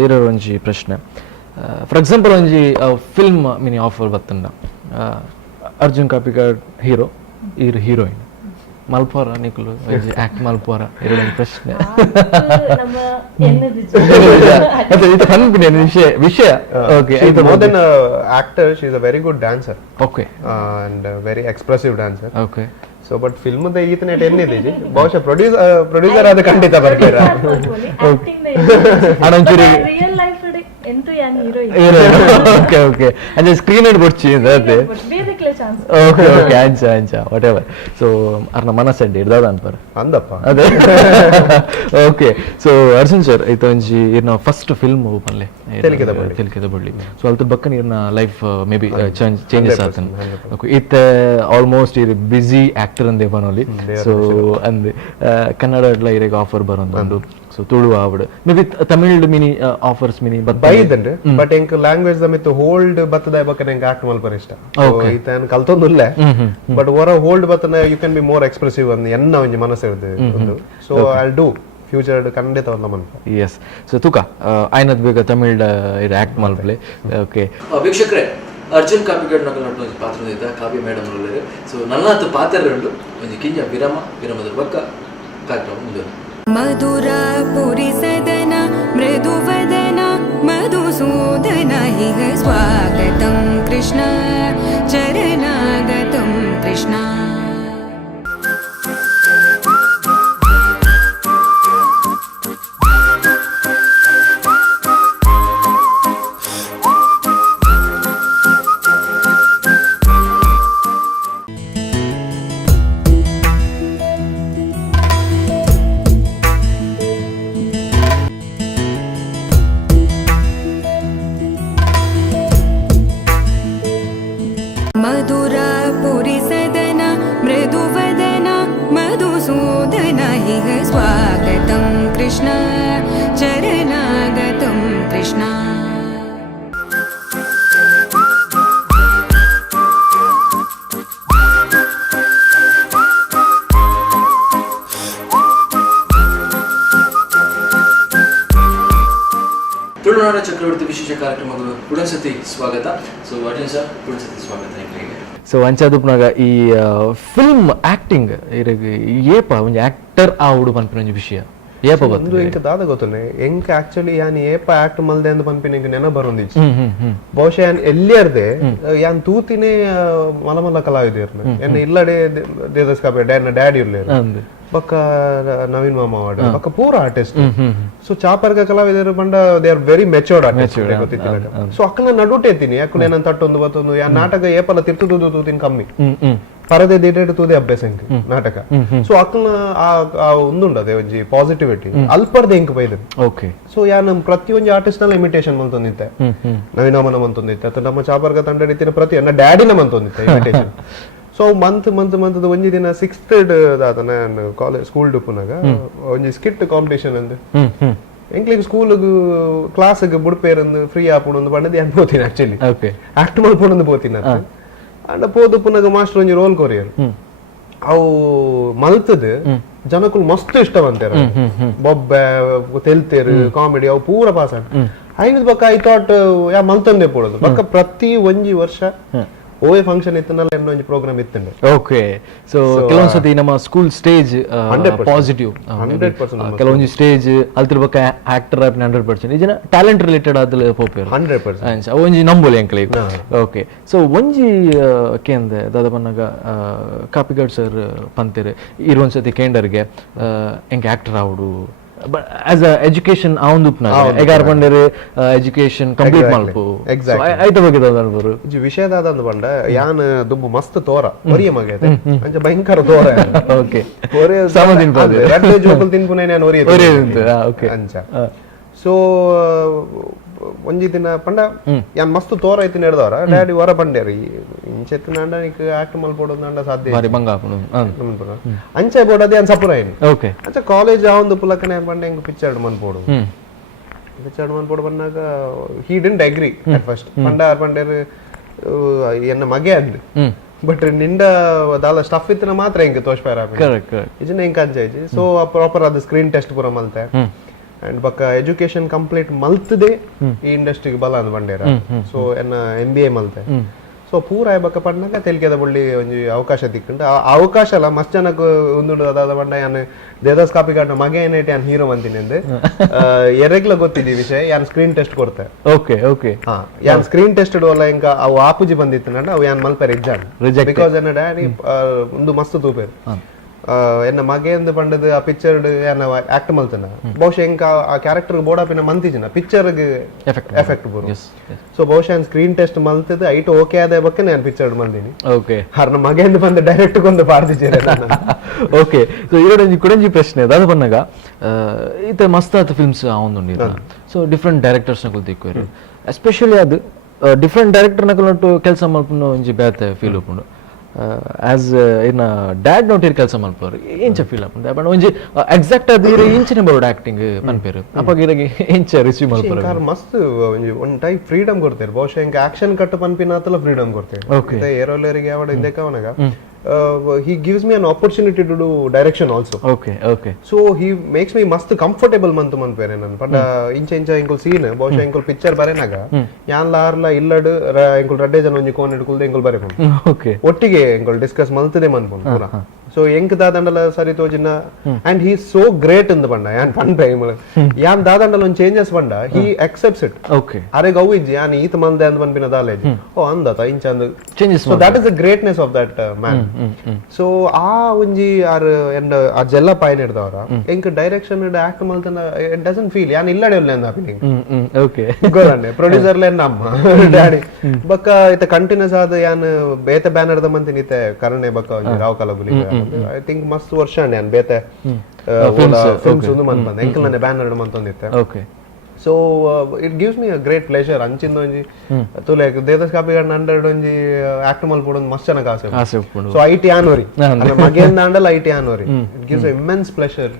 ಇರೋ ಒಂಜಿ ಪ್ರಶ್ನೆ ಫಾರ್ ಎಕ್ಸಾಂಪಲ್ ಒಂಜಿ ಫಿಲ್ಮ್ ಮಿನಿ ಆಫರ್ ಬತ್ತಂಡ ಅರ್ಜುನ್ ಕಾಪಿಕಾಡ್ ಹೀರೋ ಈರು ಹೀರೋಯಿನ್ ಮಲ್ಪೋರ ನಿಕುಲು ಆಕ್ಟ್ ಮಲ್ಪೋರ ಎರಡೊಂದು ಪ್ರಶ್ನೆ ವಿಷಯ. Okay, more than an actor, she is a very good dancer. Okay. And a very expressive dancer. Okay. So but film ಈತನ ಎನ್ನಿದ್ದೀಜಿ ಬಹುಶಃ ಪ್ರೊಡ್ಯೂಸರ್ ಆದ ಖಂಡಿತ ಬರ್ತೀರಾ ಅನಂಚೂರಿ ರಿಯಲ್ ಲೈಫ್ ಎಂತೂ ಯಾನ್ ಹೀರೋಯಿನ್ ಓಕೆ ಓಕೆ ಅಂದ್ರೆ ಸ್ಕ್ರೀನ್ ಇಡ್ ಬೊಚ್ಚಿ ಅದೇ ಬೇರೆಕ್ಲೆ ಚಾನ್ಸ್ ಓಕೆ ಓಕೆ ಅಂಚ ವಾಟ್ ಎವರ್ ಸೊ ಅರ್ನ ಮನಸ್ಸಡ್ಡಿ ಇಡ್ದಾದ ಅನ್ಪರ್ ಅಂದಪ್ಪ ಅದೇ ಓಕೆ ಸೊ ಅರ್ಜುನ್ ಸರ್ ಐತ ಒಂಜಿ ಇರ್ನ ಫಸ್ಟ್ ಫಿಲ್ಮ್ ಪನ್ಲೆ ತೆಲಿಕೆದ ಬಡ್ಲಿ ಸೊ ಅಲ್ತ ಬಕ್ಕನ್ ಇರ್ನ ಲೈಫ್ ಮೇ ಬಿ ಚೇಂಜಸ್ ಆತನ್ ಓಕೆ ಇತ್ತ ಆಲ್ಮೋಸ್ಟ್ ಇರ್ ಬಿಸಿ ಆಕ್ಟರ್ ಅಂದೆ ಬನೋಲಿ ಸೊ ಅಂದೆ ಕನ್ನಡ ಇರೆಗ್ ಆಫರ್ ಬರೋದು ಸೊ ತುಳು ಆವಡ್ ಮೇ ಬಿ ತಮಿಳ್ ಮಿನಿ ಆಫರ್ಸ್ ಮಿನಿ ಬೈದಂಡ್ ಬಟ್ ಎಂಕ್ ಲ್ಯಾಂಗ್ವೇಜ್ ದಮಿತ್ತು ಹೋಲ್ಡ್ ಬತ್ತದ ಬಕ್ಕನ ಎಂಕ್ ಆಕ್ಟ್ ಮಲ್ಪರ ಇಷ್ಟ ಈತನ ಕಲ್ತೊಂದುಲ್ಲೆ ಬಟ್ ಒರ ಹೋಲ್ಡ್ ಬತ್ತನ you can be more expressive ಅಂದ್ ಎನ್ನ ಒಂಜಿ ಮನಸ್ಸಿರ್ದು ಒಂದು ಸೊ ಐ ಡು ಫ್ಯೂಚರ್ ಖಂಡಿತ ಒಂದ ಮನ್ಪ ಎಸ್ ಸೊ ತುಕ ಆಯ್ನದ್ ಬೇಗ ತಮಿಳ್ ಇದು ಆಕ್ಟ್ ಮಲ್ಪಲೆ ಓಕೆ ವೀಕ್ಷಕರೇ ಅರ್ಜುನ್ ಕಾಪಿಗಡ್ ನಕಲ್ ನಟ ಒಂಜಿ ಪಾತ್ರ ಇದ್ದ ಕಾವ್ಯ ಮೇಡಮ್ ಉಳ್ಳರು ಸೊ ನನ್ನತ್ತು ಪಾತ್ರ ಉಂಡು ಒಂಜಿ ಕಿಂಜ ವಿರಾಮದ ಬಕ್ಕ ಕಾರ್ಯಕ್ರಮ ಮುಂದೆ मधुरापुरी सदन मृदुवदन मधुसूदन इह स्वागतं कृष्ण चरणागतं कृष्ण मधुरापुरी सदन मृदुवदन मधुसूदन इह स्वागतं कृष्ण चरणागतं कृष्ण ತುಳುನಾಡು ಚಕ್ರವರ್ತಿ ವಿಶೇಷ ಕಾರ್ಯಕ್ರಮಗಳು ಪುನಸತಿ ಸ್ವಾಗತ ಸೊ ಅರ್ಜುನ್ ಸರ್ ಪುನಸತಿ ಸ್ವಾಗತ ನಿಮಗೆ ಸೊ ಅಂಚಾದುಪ್ನಾಗ ಈ ಫಿಲ್ಮ್ ಆಕ್ಟಿಂಗ್ ಇರಗ್ ಏಪ ಒಂಜಿ ಆಕ್ಟರ್ ಆವುಡು ಪನ್ಪಿನ ಒಂಜಿ ವಿಷಯ ಏಪ ಒಂದು ಇಂಕ ದಾದ ಗೊತ್ತನೆ ಎಂಕ್ ಆಕ್ಚುಲಿ ಯಾನ್ ಏಪ ಆಕ್ಟ್ ಮಲ್ದೆ ಅಂದ್ ಪನ್ಪಿನ ಇಂಕ ನೆನ ಬರೊಂದಿಜ್ಜಿ ಬಹುಶಃ ಯಾನ್ ಎಲ್ಲಿಯರ್ದೆ ಯಾನ್ ತೂತಿನೇ ಮಲಮಲ್ಲ ಕಲಾವಿದರ್ನ ಎನ್ನ ಇಲ್ಲಡೆ ದೇವದಾಸ್ ಕಾಪೆ ಡ್ಯಾಡಿ ಇರ್ಲೇರು ಬಕ್ಕ ನವೀನ್ ಮಾಮ ವಾಡ ಬಕ್ಕ ಪೂರ ಆರ್ಟಿಸ್ಟ್ ಸೊ ಚಾಪರ್ಗ ಕಲಾವಿದರು ಬಂಡ they are very matured artist so ಅಕ್ಕನ ನಡುಟೆ ಎತ್ತೀನಿ ಯಾಕಂದ್ರೆ ಏನಂತ ತಟ್ಟೊಂದು ಬತ್ತೊಂದು ಯಾ ನಾಟಕ ಏಪಲ ತಿರ್ತು ತೂತಿನ ಕಮ್ಮಿ ಪರದೆ ದಿಟೇಟ್ ತೂದೆ ಅಭ್ಯಾಸ ಇಂಕ ನಾಟಕ ಸೊ ಅಕ್ಕನ ಆ ಒಂದುಂಡದೆ ಒಂಜಿ ಪಾಸಿಟಿವಿಟಿ ಅಲ್ಪರ್ದೆ ಇಂಕ ಬೈದ ಓಕೆ ಸೊ ಯಾನ್ ಪ್ರತಿಯೊಂದು ಆರ್ಟಿಸ್ಟ್ ನ ಇಮಿಟೇಷನ್ ಮಂತೊಂದಿತ್ತೆ ನವೀನಮನ ಮಂತೊಂದಿತ್ತೆ ಅಥವಾ ನಮ್ಮ ಚಾಪರ್ಗ ತಂಡ ರೀತಿಯ ಪ್ರತಿ ನನ್ನ ಡ್ಯಾಡಿನ ಮಂತೊಂದಿತ್ತೆ ಇಮಿಟೇಷನ್ ಸೊ ಮಂತ್ ಒಂಜಿ ದಿನ 6th ನಾನು ಕಾಲೇಜ್ ಸ್ಕೂಲ್ ಡುಪ್ಪುನಾಗ ಒಂಜಿ ಸ್ಕಿಟ್ ಕಾಂಪಿಟೇಷನ್ ಅಂದ್ ಎಂಕ್ಲಿಗೆ ಸ್ಕೂಲ್ಗ್ ಕ್ಲಾಸ್ಗ್ ಬುಡ್ಪೇರಂದು ಫ್ರೀ ಆಪುಂಡು ಪಂಡದು ಏನ್ ಪೋತೀನಿ ಆಕ್ಚುಲಿ ಆಕ್ಟ್ ಮಲ್ಪುಂಡು ಪೋತೀನಿ ಅಂಡ ಪೋದು ಪುನಗ ಮಾಸ್ಟರ್ ಒಂಜಿ ರೋಲ್ ಕೊರಿಯರ್ ಅವು ಮಲ್ತದ್ ಜನಕ್ಕೂ ಮಸ್ತ್ ಇಷ್ಟವಂತಾರ ಬೊಬ್ಬೆ ತೆಲ್ತೇರು ಕಾಮಿಡಿ ಅವು ಪೂರ ಪಾಸ್ ಐನದ್ ಬಕ್ಕ ಐ ಥಾಟ್ ಯಾ ಮಲ್ತಂದೆ ಪೋಡೋದು ಬಕ್ಕ ಪ್ರತಿ ಒಂಜಿ ವರ್ಷ ಓಎ ಫಂಕ್ಷನ್ ಇತ್ತನಲ್ಲ ಎನ್ನೋ ಒಂಜಿ ಪ್ರೋಗ್ರಾಮ್ ಇತ್ತಂಡೆ ಓಕೆ ಸೊ ಕೆಲವೊಂದ್ಸತಿ ನಮ್ಮ ಸ್ಕೂಲ್ ಸ್ಟೇಜ್ ಪಾಸಿಟಿವ್ ಕೆಲವೊಂದು ಸ್ಟೇಜ್ ಅಲ್ತಿರ್ ಬಕ್ಕ ಆಕ್ಟರ್ 100% ಇಜನ ಟ್ಯಾಲೆಂಟ್ ರಿಲೇಟೆಡ್ ಆದಲ ಪೋಪೇರ್ 100% ಒಂಜಿ ನಂಬೋಲಿ ಅಂಕಲ್ ಓಕೆ ಸೊ ಒಂಜಿ ಕೇಂದ್ರ ದಾದ ಪನ್ನಗ ಕಾಪಿಗಡ್ ಸರ್ ಪಂತೆರ್ ಇರುವಂದ್ಸತಿ ಕೇಂಡರ್ಗೆ ಎಂಗೆ ಆಕ್ಟರ್ ಆವುಡು as a education ಆವಂದುಪ್ನ ಎಗಾರ್ ಬಂಡರೆ ಎಜುಕೇಶನ್ ಕಂಪ್ಲೀಟ್ ಮಲ್ಪು ಐತ ಬಗ್ಗೆ ದಾದನ್ಬರು ಇಜಿ ವಿಷಯದಾದ ಅಂದ್ ಬಂಡ ಯಾನ್ ದುಂಬು ಮಸ್ತ್ ತೋರ ಒರಿಯ ಮಗೈತೆ ಅಂಚ ಭಯಂಕರ ತೋರ ಓಕೆ ಒರೆ ಸಾಮದಿನ್ ಪಾದೆ ರಡ್ಡೆ ಜೋಕಲ್ ತಿನ್ಪುನೆ ನಾನು ಒರಿಯ ಓಕೆ ಅಂಚ ಸೊ ಒಂಜಿ ದಿನ ಪಂಡ ಯಾನ್ ಮಸ್ತ್ ತೋರ ಐತಿ ನಡೆದವರ ಡ್ಯಾಡಿ ಹೊರ ಬಂಡೇರಿ ಇಂಚೆತ್ ನಂಡ ನಿಕ್ ಆಕ್ಟ್ ಮಲ್ಪೋಡು ನಂಡ ಸಾಧ್ಯ ಬಾರಿ ಬಂಗಾಪುನು ಅಂಚೆ ಬೋಡದೆ ಯಾನ್ ಸಪುರ ಏನು ಓಕೆ ಅಂಚ ಕಾಲೇಜ್ ಆವಂದು ಪುಲಕನೆ ಬಂಡ ಹೆಂಗ್ ಪಿಕ್ಚರ್ಡ್ ಮನ್ಪೋಡು ಬಂದಾಗ he didn't agree at first ಪಂಡೇರು ಎನ್ನ ಮಗೆ ಅಂದ್ ಬಟ್ ನಿಂಡ ದಾಲ ಸ್ಟಫ್ ಇತ್ತಿನ ಮಾತ್ರ ಹೆಂಗೆ ತೋಷ್ಪಾರ ಇಜನ ಹೆಂಗ್ ಅಂಚೆ ಸೊ ಪ್ರಾಪರ್ ಅದು ಸ್ಕ್ರೀನ್ ಟೆಸ್ಟ್ ಪೂರ ಮಲ್ತೆ ಅಂಡ್ ಬಕ್ಕ ಎಜುಕೇಶನ್ ಕಂಪ್ಲೀಟ್ ಮಲ್ತದೆ ಈ ಇಂಡಸ್ಟ್ರಿಗೆ ಬಲ ಅಂದ್ ಬಂಡೇರ ಸೊ ಎನ್ನ MBA ಮಲ್ತೆ ಸೊ ಪೂರ ಆಯ್ಬಕ್ಕ ಪಡ್ನಾಗ ತೆಲ್ಕೆದ ಬಳ್ಳಿ ಒಂಜಿ ಅವಕಾಶ ತಿಕ್ಕುಂಡು ಆ ಅವಕಾಶ ಅಲ್ಲ ಮಸ್ತ್ ಜನಕ್ಕೆ ಉಂದುಂಡು ಅದಾದ ಪಂಡ ಯಾನ್ ದೇದಾಸ್ ಕಾಪಿ ಕಾಂಡ ಮಗ ಏನೇಟಿ ಯಾನ್ ಹೀರೋ ಅಂತೀನಿ ಅಂದೆ ಎರೆಗ್ಲ ಗೊತ್ತಿದ್ದಿ ವಿಷಯ ಯಾನ್ ಸ್ಕ್ರೀನ್ ಟೆಸ್ಟ್ ಕೊಡ್ತೆ ಓಕೆ ಓಕೆ ಹಾ ಯಾನ್ ಸ್ಕ್ರೀನ್ ಟೆಸ್ಟ್ ಇಡುವಲ್ಲ ಇಂಕ ಅವು ಆಪುಜಿ ಬಂದಿತ್ತು ನಂಡ ಅವು ಯಾನ್ ಮಲ್ಪೇರ್ ಎಕ್ಸಾಮ್ ಬಿಕಾಸ್ ಎನ್ನ ಡ್ಯಾಡಿ ಒಂದು ಮಸ್ತ್ ತೂಪೇರು ಎನ್ನ ಮಗೇಂದು ಪಂಡದು ಆ ಪಿಕ್ಚರ್ ಆಕ್ಟ್ ಮಲ್ತನ ಬಹುಶಃ ಎಂಕ ಆ ಕ್ಯಾರೆಕ್ಟರ್ ಬೋಡಾಪಿನ ಮಂತಿಜಿನ ಪಿಕ್ಚರ್ ಎಫೆಕ್ಟ್ ಬರು ಸೊ ಬಹುಶಃ ಸ್ಕ್ರೀನ್ ಟೆಸ್ಟ್ ಮಲ್ತದ ಐಟ್ ಓಕೆ ಆದ ಬಗ್ಗೆ ನಾನು ಪಿಕ್ಚರ್ ಮಂದಿನಿ ಓಕೆ ಹರ್ನ ಮಗೇಂದು ಬಂದು ಡೈರೆಕ್ಟ್ ಕೊಂದು ಪಾರ್ದಿಜೇರೆ ಓಕೆ ಸೊ ಈರೊಂಜಿ ಕುಡಂಜಿ ಪ್ರಶ್ನೆ ದಾದ ಪನ್ನಗ ಈತ ಮಸ್ತ್ ಆತ ಫಿಲ್ಮ್ಸ್ ಆವೊಂದುಂಡು ಸೊ ಡಿಫ್ರೆಂಟ್ ಡೈರೆಕ್ಟರ್ಸ್ ನಕುಲು ತಿಕ್ಕೋರು ಎಸ್ಪೆಷಲಿ ಅದು ಡಿಫ್ರೆಂಟ್ ಡೈರೆಕ್ಟರ್ ನಕುಲು ಕೆಲಸ ಮಲ್ಪುನ ಒಂಜಿ ಬೇತೆ ಫೀಲ್ ಉಪ್ಪುಂಡು ಆಸ್ ಇನ್ನ ಡ್ಯಾಡ್ ನೋಟಿರ್ ಕೆಲಸ ಮಲ್ಪೋರು ಇಂಚ ಫೀಲ್ ಆಪುಂಡು ಬಟ್ ಒಂಜಿ ಎಕ್ಸಾಕ್ಟ್ ಅದು ಇರ ಇಂಚಿನ ಬರೋಡು ಆಕ್ಟಿಂಗ್ ಪನ್ಪೇರು ಅಪ್ಪ ಇರಗೆ ಇಂಚ ರಿಸೀವ್ ಮಲ್ಪೋರು ಮಸ್ತ್ ಒಂದ್ ಟೈಪ್ ಫ್ರೀಡಮ್ ಕೊಡ್ತೇವೆ ಬಹುಶಃ ಇಂಕ ಆಕ್ಷನ್ ಕಟ್ಟು ಪನ್ಪಿನಾತಲ್ಲ ಫ್ರೀಡಮ್ ಕೊಡ್ತೇವೆ ಏರೋಲೇರಿಗೆ ಯಾವಡ ಇಂದೆಕ ಅವನಗ he gives me an opportunity to do direction also. Okay. So he makes me must comfortable man pere nan but incha inkul scene ಬಹುಶಃ inkul picture ಬರೆನಾಗ ಯಾನ್ ಲಾರ್ಲ ಇಲ್ಲಡು inkul redde jana onji kon edkulde inkul bare okay ಒಟ್ಟಿಗೆ inkul discuss maltide man pon pura so enk dadandala sari tojina and he is so great in the banda yan pan time yan dadandala on changes banda he accepts it okay are gau is yan eat malde and ban pinadale oh anda ta incha and changes so that is the greatness of that man so ಆ ಒಂಜಿ R and ಆ ಜೆಲ್ಲ ಪಾಯನ್ ಇಡ್ದವರ ಎಂಕ್ direction act ಮಲ್ತನ it doesn't feel ಯಾನ್ ಇಲ್ಲಡೆ ಉಲ್ಲೆಂದ ಫೀಲಿಂಗ್ ಓಕೆ ಗೊತ್ತಂಡೆ ಪ್ರೊಡ್ಯೂಸರ್ ಲೆ ನಮ್ಮ ಡ್ಯಾಡಿ ಬಕ್ಕ ಇತ ಕಂಟಿನ್ಯೂಸ್ ಆದ ಯಾನ್ ಬೇತೆ ಬ್ಯಾನರ್ ದ ಮಂತಿ ನಿತೆ ಕರ್ಣೆ ಬಕ್ಕ ಒಂಜಿ ರಾವ್ ಕಲಬುಲಿ ಐ ಥಿಂಕ್ ಮಸ್ತ್ ವರ್ಷ ಯಾನ್ ಬೇತೆ ಫಿಲ್ಮ್ಸ್ ಒಂದು ಮಂತ್ ಬಂದ ಎಂಕಲ್ ನೆ ಬ್ಯಾನರ್ ಮಂತೊಂದಿತ್ತೆ okay so it gives me a great pleasure anchindo onji to like dedas kapi gand 100 onji act mal podon mast chana kaase uppundo so it anori ana magen andal it anori it gives a immense pleasure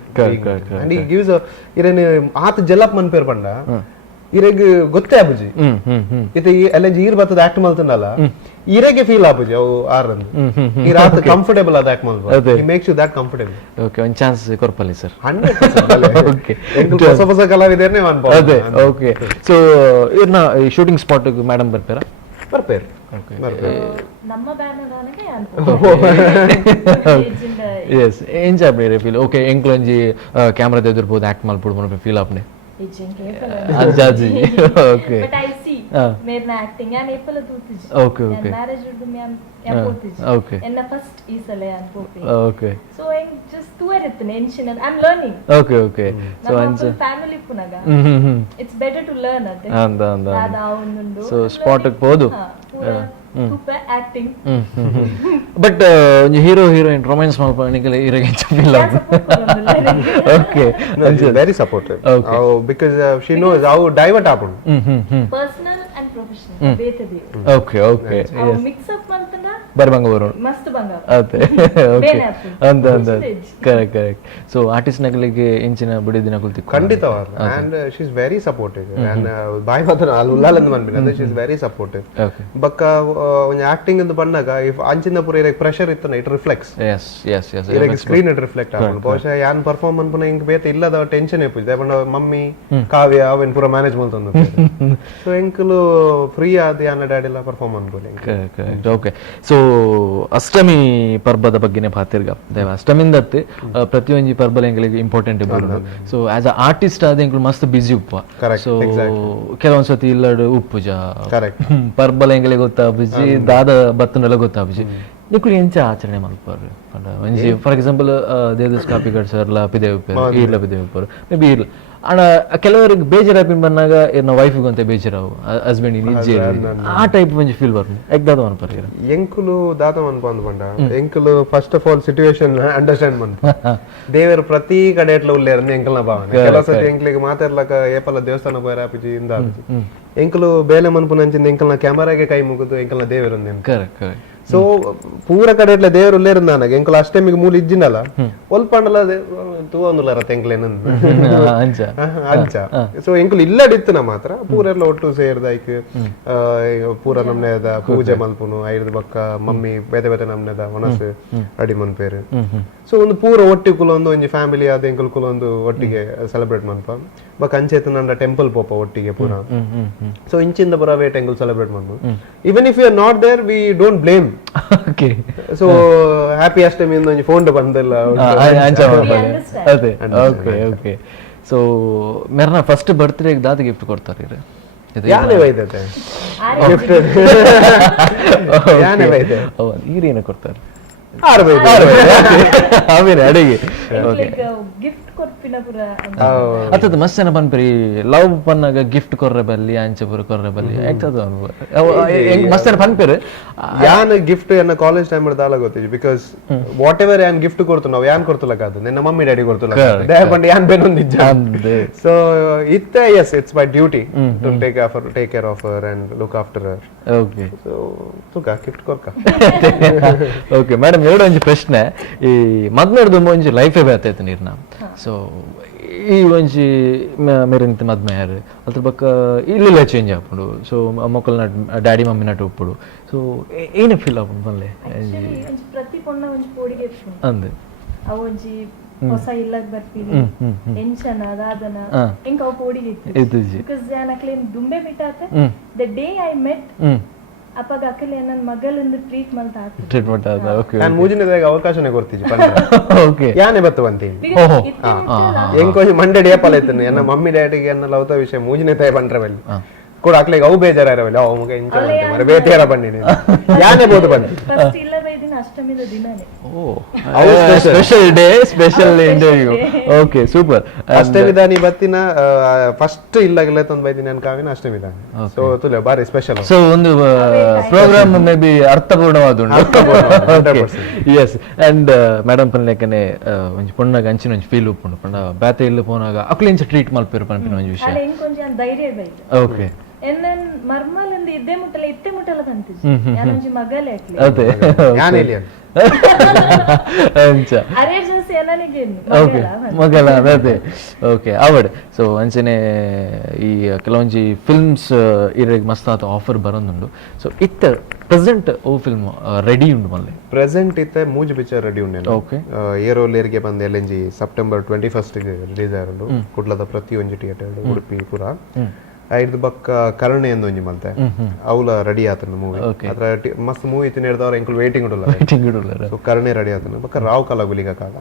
and he gives a irene aat jalap man per panda irege gotte abuji ite LNG ir batad act maltundala irege feel abuji avu arrandu irat comfortable ad act malbo he makes you that comfortable okay one chance korpalli sir 100% okay enku hosa kalaviderne man pa ade okay so irna shooting spot gu madam barpera okay ನಮ್ಮ banner ಆನಗೆ ಅನ್ಕೋ yes enjoy ಬೇರೆ feel okay ಎಂಕ್ಲಂಜಿ camera ಎದುರ್ಬೋದು act ಮಾಡ್ಬೋದು ಮನ feel ಆಪ್ನೆ Exactly. Okay. But I see. मेरे acting यान एप्पल तूतीज. Okay. Marriage उड़ में यान पोतीज. Okay. एन्ना first इसले यान Poppy. Okay. So en just two इतने ensin I'm learning. Okay. So answer family पुनागा. It's better to learn अते. Anda. दादा उन्नुंडो. So spot क पोदु. Super acting. But onje hero heroine romance malpanikale irage feel okay very supportive okay. Because she knows how divert happen Personal and professional both of you okay yes mix up mantana barbanga varu mast banga ate okay anda correct so artist nagalige inchina budi dinakul tikku kanditavaru and she is very supportive and bhai madana allulal and manbina she is very supportive okay bakka when acting in the bannaga if anchina pura irek pressure ittana it reflects yes irek screen it reflect agul bosha yan perform anpuna ing bete illada tension epuje depanda mummy kavya aven pura manage maltondu so enkulu free adi ana daddy la perform anbole correct okay so ಅಷ್ಟಮಿ ಪರ್ಬದ ಬಗ್ಗೆನೇ ಭಾತಿರ್ಗ ದೇವ ಅಷ್ಟಮಿಂದತ್ತೆ ಪ್ರತಿಯೊಂದು ಪರ್ಬಲ ಎಂಗಳಿಗೆ important ಬರೋದು so as a artist ಆದ ಎಂಗಳು ಮಸ್ತ್ ಬಿಸಿ ಉಪ್ಪ so ಕೆಲವೊಂದ್ಸತಿ ಇಲ್ಲಡು ಉಪ್ಪುಜ ಪರ್ಬಲ ಎಂಗಳಿಗೆ ಗೊತ್ತಾಬುಜಿ ದಾದ ಬತ್ತನೆಲ್ಲ ಗೊತ್ತಾಬುಜಿ ನಿಕ್ಕಳು ಎಂಚ ಆಚರಣೆ ಮಲ್ಪಾರು ಒಂಜಿ ಫಾರ್ ಎಕ್ಸಾಂಪಲ್ ದೇವದಾಸ್ ಕಾಪಿಗಡ್ ಸರ್ಲ ಪಿದೇವ್ ಈರ್ಲ ಪಿದೇವ್ ಮೇ ಬಿ ಇರ್ಲ ಅಣ್ಣ ಕೆಲವರಿಗೆ ಬೇಜಾರಾಪಿನ್ ಬಂದಾಗ ನನ್ನ ವೈಫಿಗೆ ಅಂತ ಬೇಜಾರಾವು ಹಸ್ಬೆಂಡ್ ನಿಜೆ ಆ ಟೈಪ್ ಒಂಜಿ ಫೀಲ್ ಬರ್ನು ಎಗ್ದಾದ ಅನ್ಪರ್ಗಿರ ಎಂಕುಲು ದಾದ ಅನ್ಪಂದ್ ಬಂಡ ಎಂಕುಲು first of all situation understand ಮನ್ಪ ದೇವರು ಪ್ರತಿ ಕಡೆ ಎಟ್ಲ ಉಳ್ಳೇ ಇರಂದು ಎಂಕಲ್ನ ಭಾವನೆ ಕೆಲವು ಸತಿ ಎಂಕ್ಲಿಗೆ ಮಾತಾಡ್ಲಕ ಏಪಲ ದೇವಸ್ಥಾನ ಹೋಯ್ ರಾಪಿಜಿ ಇಂದ ಎಂಕುಲು ಬೇಲೆ ಮನ್ಪು ನಂಚಿಂದ ಎಂಕಲ್ನ ಕ್ಯಾಮರಾಗೆ ಕೈ ಮುಗಿದು ಎಂಕಲ್ನ ದೇವರು ಕರೆಕ್ಟ್ ಸೊ ಪೂರ ಕಡೆ ಇಟ್ಲ ದೇವ್ರು ಉಲ್ಲೇರು ನನಗೆ ಎಂಕುಲು ಅಷ್ಟೇ ಮಿಗ್ ಮೂಲ ಇಜ್ಜಿನಲ್ಲ ಒಲ್ಪಂಡಲ ತೂ ಒಂದುಲಾರ ತೆಂಕ್ಲೇನ ಅಂಚ ಸೊ ಎಂಕುಲು ಇಲ್ಲಡಿತ್ತು ಮಾತ್ರ ಪೂರ ಎಲ್ಲ ಒಟ್ಟು ಸೇರ್ದಾಯ್ಕ್ ಪೂರ ನಮ್ನೆದ ಪೂಜೆ ಮಲ್ಪುನು ಐದು ಬಕ್ಕ ಮಮ್ಮಿ ಬೇತೆ ಬೇತೆ ನಮ್ನೆದ ಒನಸು ರೆಡಿ ಮನ್ಪೇರು ಸೊ ಒಂದು ಪೂರ ಒಟ್ಟಿಗೆ ಕುಲೊಂದು ಒಂಜಿ ಫ್ಯಾಮಿಲಿ ಆದ ಎಂಕುಲು ಕುಲೊಂದು ಒಟ್ಟಿಗೆ ಸೆಲೆಬ್ರೇಟ್ ಮನ್ಪ ಬಕ್ ಅಂಚೆತ್ ನಂಡ ಟೆಂಪಲ್ ಪೋಪ ಒಟ್ಟಿಗೆ ಪೂರ ಸೊ ಇಂಚಿಂದ ಪೂರ ವೇಟ್ ಎಂಕುಲು ಸೆಲೆಬ್ರೇಟ್ ಮನ್ಪು even if you are not there we don't blame so happy Ashtami ಇಂದ ಒಂಜಿ ಫೋನ್ ಬಂದಿಲ್ಲ ಅದೇ ಓಕೆ ಓಕೆ ಸೊ ಮೇರ್ನ ಫಸ್ಟ್ ಬರ್ತ್ಡೇಗೆ ದಾದ ಗಿಫ್ಟ್ ಕೊಡ್ತಾರೆ ಯಾನೇ ವೈದ್ಯತೆ ಗಿಫ್ಟ್ ಯಾನೇ ವೈದ್ಯ ಈರೇನ ಕೊಡ್ತಾರೆ ಆಮೇಲೆ ಅಡಿಗೆ ಗಿಫ್ಟ್ ಕೊರ್ಪಿನ ಪುರ ಅತ್ತದ ಮಸ್ತ್ ಜನ ಪನ್ಪರಿ ಲವ್ ಪನ್ನಾಗ ಗಿಫ್ಟ್ ಕೊರ್ರೆ ಬಲ್ಲಿ ಅಂಚೆ ಪುರ ಕೊರ್ರೆ ಬಲ್ಲಿ ಆಗ್ತದ ಮಸ್ತ್ ಜನ ಪನ್ಪೇರು ಯಾನ್ ಗಿಫ್ಟ್ ಎನ್ನ ಕಾಲೇಜ್ ಟೈಮ್ ದಾಲ ಗೊತ್ತಿಜಿ ಬಿಕಾಸ್ ವಾಟ್ ಎವರ್ ಯಾನ್ ಗಿಫ್ಟ್ ಕೊಡ್ತು ನಾವು ಯಾನ್ ಕೊಡ್ತಲಕಾದು ನಿನ್ನ ಮಮ್ಮಿ ಡ್ಯಾಡಿ ಕೊಡ್ತಲ ದಯಪಂಡು ಯಾನ್ ಬೇನೊಂದಿಜ್ಜ ಸೊ ಇತ್ತೆ yes it's my duty to take care of her and look after her okay so ತುಕ ಗಿಫ್ಟ್ ಕೊರ್ಕ ಓಕೆ ಮೇಡಮ್ ಎರಡು ಒಂಜಿ ಪ್ರಶ್ನೆ ಈ ಮದ್ಮೆಡ್ದು ಒಂಜಿ ಲೈಫೇ ಬೇತೈತೆ ನೀರ್ನ ಸೊ ಈ ಒಂಜಿ ಮೇರೆಂತ ಮದ್ಮೆ ಯಾರು ಅದ್ರ ಬಕ್ಕ ಇಲ್ಲೆಲ್ಲ ಚೇಂಜ್ ಆಪುಂಡು ಸೊ ಮಕ್ಕಳ ಡ್ಯಾಡಿ ಮಮ್ಮಿ ನಟ ಉಪ್ಪುಡು ಸೊ ಏನು ಫೀಲ್ ಆಪುಂಡು ಬಲ್ಲೆ ಪ್ರತಿ ಪೊಣ್ಣ ಒಂಜಿ ಪೋಡಿಗೆ ಅಂದೆ ಅವ ಒಂಜಿ ಹೊಸ ಇಲ್ಲಗ್ ಬರ್ತೀವಿ ಟೆನ್ಷನ್ ಅದಾದನ ಎಂಕ ಅವ ಪೋಡಿಗೆ ಇತ್ತು ಬಿಕಾಸ್ ಯಾನ್ ಅಕ್ಲೇನ್ ದುಂಬೆ ಬಿಟ್ಟಾತೆ ದ ಡೇ ಐ ಮೆಟ್ ಅಪ್ಪಗ ಅಕ್ಕಲೆ ನನ್ನ ಮಗಳಂದು ಟ್ರೀಟ್ ಟ್ರೀಟ್ಮೆಂಟ್ ಆದ ಓಕೆ ನಾನು ಮೂಜಿನದಾಗ ಅವಕಾಶನೇ ಕೊಡ್ತಿದ್ದೆ ಓಕೆ ಯಾನೆ ಬತ್ತು ಅಂತೀನಿ ಎಂಕೋಜಿ ಮಂಡಡಿ ಏಪಲ್ ಐತನು ಎನ್ನ ಮಮ್ಮಿ ಡ್ಯಾಡಿಗೆ ಎನ್ನ ಲವತ ವಿಷಯ ಮೂಜಿನೇ ತಾಯಿ ಬಂದ್ರವಲ್ಲಿ ಕೂಡ ಅಕ್ಲೆಗೆ ಅವು ಬೇಜಾರವಲ್ಲ ಅವ ಮಗ ಇಂಚ ಮರ ಬೇತಿಯಾರ ಬನ್ನಿ ಯಾನೆ ಬೋದು ಬನ್ನಿ ಫಸ್ಟ್ ಇಲ್ಲ ಬೈದಿನ ಅಷ್ಟಮಿದ ದಿನನೇ special day special interview okay super ಅಷ್ಟಮಿದಾನಿ ಬತ್ತಿನ ಫಸ್ಟ್ ಇಲ್ಲಾಗಲ್ಲ ತಂದು ಬೈದಿನ ಅನ್ಕಾವಿನ ಅಷ್ಟಮಿದಾನಿ ಸೊ ತುಲೆ ಬಾರಿ ಸ್ಪೆಷಲ್ ಸೊ ಒಂದು ಪ್ರೋಗ್ರಾಮ್ ಮೇ ಬಿ ಅರ್ಥಪೂರ್ಣವಾದ ಎಸ್ ಅಂಡ್ ಮೇಡಮ್ ಪನ್ಲೆಕ್ಕನೆ ಒಂಜಿ ಪೊಣ್ಣಾಗ ಅಂಚಿನ ಒಂಜಿ ಫೀಲ್ ಉಪ್ಪುಂಡು ಪಂಡ ಬ್ಯಾತೆ ಇಲ್ಲ ಪೋನಾಗ ಅಕ್ಲಿಂಚ ಟ್ರೀಟ್ ಮಲ್ಪೇರು ಪನ್ಪಿನ ಒಂಜಿ ವಿಷಯ ಎಂಕೊಂಜಿ ಧೈರ್ಯ ಬೈದು ಓಕೆ ಎನ್ನನ್ ಮರ್ಮಲಂದು ಇದ್ದೇ ಮುಟ್ಟಲ್ಲ ಇತ್ತೆ ಮುಟ್ಟಲ್ಲ ಕಂತಿಜಿ ಯಾನೊಂಜಿ ಮಗಲೇ ಅಕ್ಲಿ ಅದೇ ಯಾನೆ ಇಲ್ಲಿ ಅಂಚ ಅರೇಂಜನ್ಸ್ ಏನನಿಗೆ ಓಕೆ ಮಗಲ ಅದೇ ಓಕೆ ಅವಡ್ ಸೊ ಅಂಚನೆ ಈ ಕೆಲವೊಂಜಿ ಫಿಲ್ಮ್ಸ್ ಇರೆಗ್ ಮಸ್ತ್ ಆತ ಆಫರ್ ಬರೋದುಂಡು ಸೊ ಇತ್ತ ಪ್ರೆಸೆಂಟ್ ಓ ಫಿಲ್ಮ್ ರೆಡಿ ಉಂಡು ಮಲ್ಲೆ ಪ್ರೆಸೆಂಟ್ ಇತ್ತೆ ಮೂಜ್ ಪಿಕ್ಚರ್ ರೆಡಿ ಉಂಡು ಓಕೆ ಏರೋಲೇರಿಗೆ ಬಂದು ಎಲ್ಲೆಂಜಿ ಸೆಪ್ಟೆಂಬರ್ 21 ಗೆ ರಿಲೀಸ್ ಆಗುಂಡು ಕುಡ್ಲದ ಪ್ರತಿ ಒಂಜಿ ಥಿಯೇಟರ್ ಉಡುಪಿ ಪುರ ಐದು ಬಕ್ಕ ಕರುಣೆ ಎಂದು ಒಂಜಿ ಮಲ್ತೆ ಅವಲ ರೆಡಿ ಆತನ ಮೂವಿ ಅದ್ರ ಮಸ್ತ್ ಮೂವಿ ಇತ್ತು ಹಿಡ್ದವ್ರ ಎಂಕುಲ್ ವೇಟಿಂಗ್ ಇಡಲ್ಲ ಸೊ ಕರುಣೆ ರೆಡಿ ಆತನ ಬಕ್ಕ ರಾವ್ ಕಲ ಗುಲಿಗ ಕಾಲ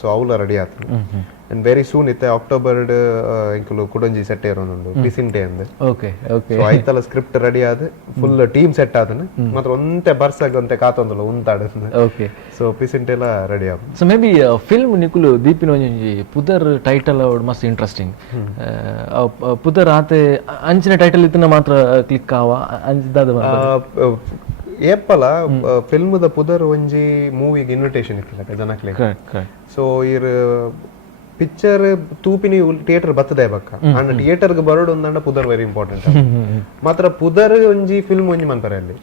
ಸೊ ಅವಲ ರೆಡಿ ಆತನ ಅಂಡ್ ವೆರಿ ಸೂನ್ ಇತ್ತೆ ಅಕ್ಟೋಬರ್ ಎಂಕುಲು ಕುಡಂಜಿ ಸೆಟ್ ಇರೋನುಂಡು ಪಿಸಿಂಟೆ ಅಂದ್ ಓಕೆ ಓಕೆ ಸೊ ಐತಲ ಸ್ಕ್ರಿಪ್ಟ್ ರೆಡಿ ಆದ್ ಫುಲ್ ಟೀಮ್ ಸೆಟ್ ಆತನ ಮಾತ್ರ ಒಂತೆ ಬರ್ಸಾಗ ಒಂತೆ ಕಾತೊಂದಲ್ಲ ಉಂತಾಡ ಓಕೆ ಸೊ ಪಿಸಿಂಟೆಲ್ಲ ರೆಡಿ ಆಗ ಸೊ ಮೇ ಬಿ ಫಿಲ್ಮ್ ನಿಕುಲು ದೀಪಿನ ಒಂಜಿ ಪುದರ್ ಟೈಟಲ್ ಮಸ್ತ್ ಇಂಟ್ರೆಸ್ಟಿಂಗ್ ಪುದರ್ ಆತೆ ಅಂಚಿನ ಟೈಟಲ್ ಇತ್ತನ ಮಾತ್ರ ಕ್ಲಿಕ್ ಆವ ಅಂಚಿದಾದ ಏಪಲ ಫಿಲ್ಮ್ ದ ಪುದರ್ ಒಂಜಿ ಮೂವಿಗೆ ಇನ್ವಿಟೇಷನ್ ಇತ್ತಿಲ್ಲ ಜನಕ್ಲೆ ಸೊ ಇರ್ ಪಿಕ್ಚರ್ ತೂಪಿನಿ ಥಿಯೇಟರ್ ಬರ್ತದೆ ಬಕ್ಕ ಅಂಡ್ ಥಿಯೇಟರ್ ಗೆ ಬರೋಡು ಒಂದಂಡ ಪುದರ್ ವೆರಿ ಇಂಪಾರ್ಟೆಂಟ್ ಮಾತ್ರ ಪುದರ್ ಒಂಜಿ ಫಿಲ್ಮ್ ಒಂಜಿ ಮಂತಾರೆ ಅಲ್ಲಿ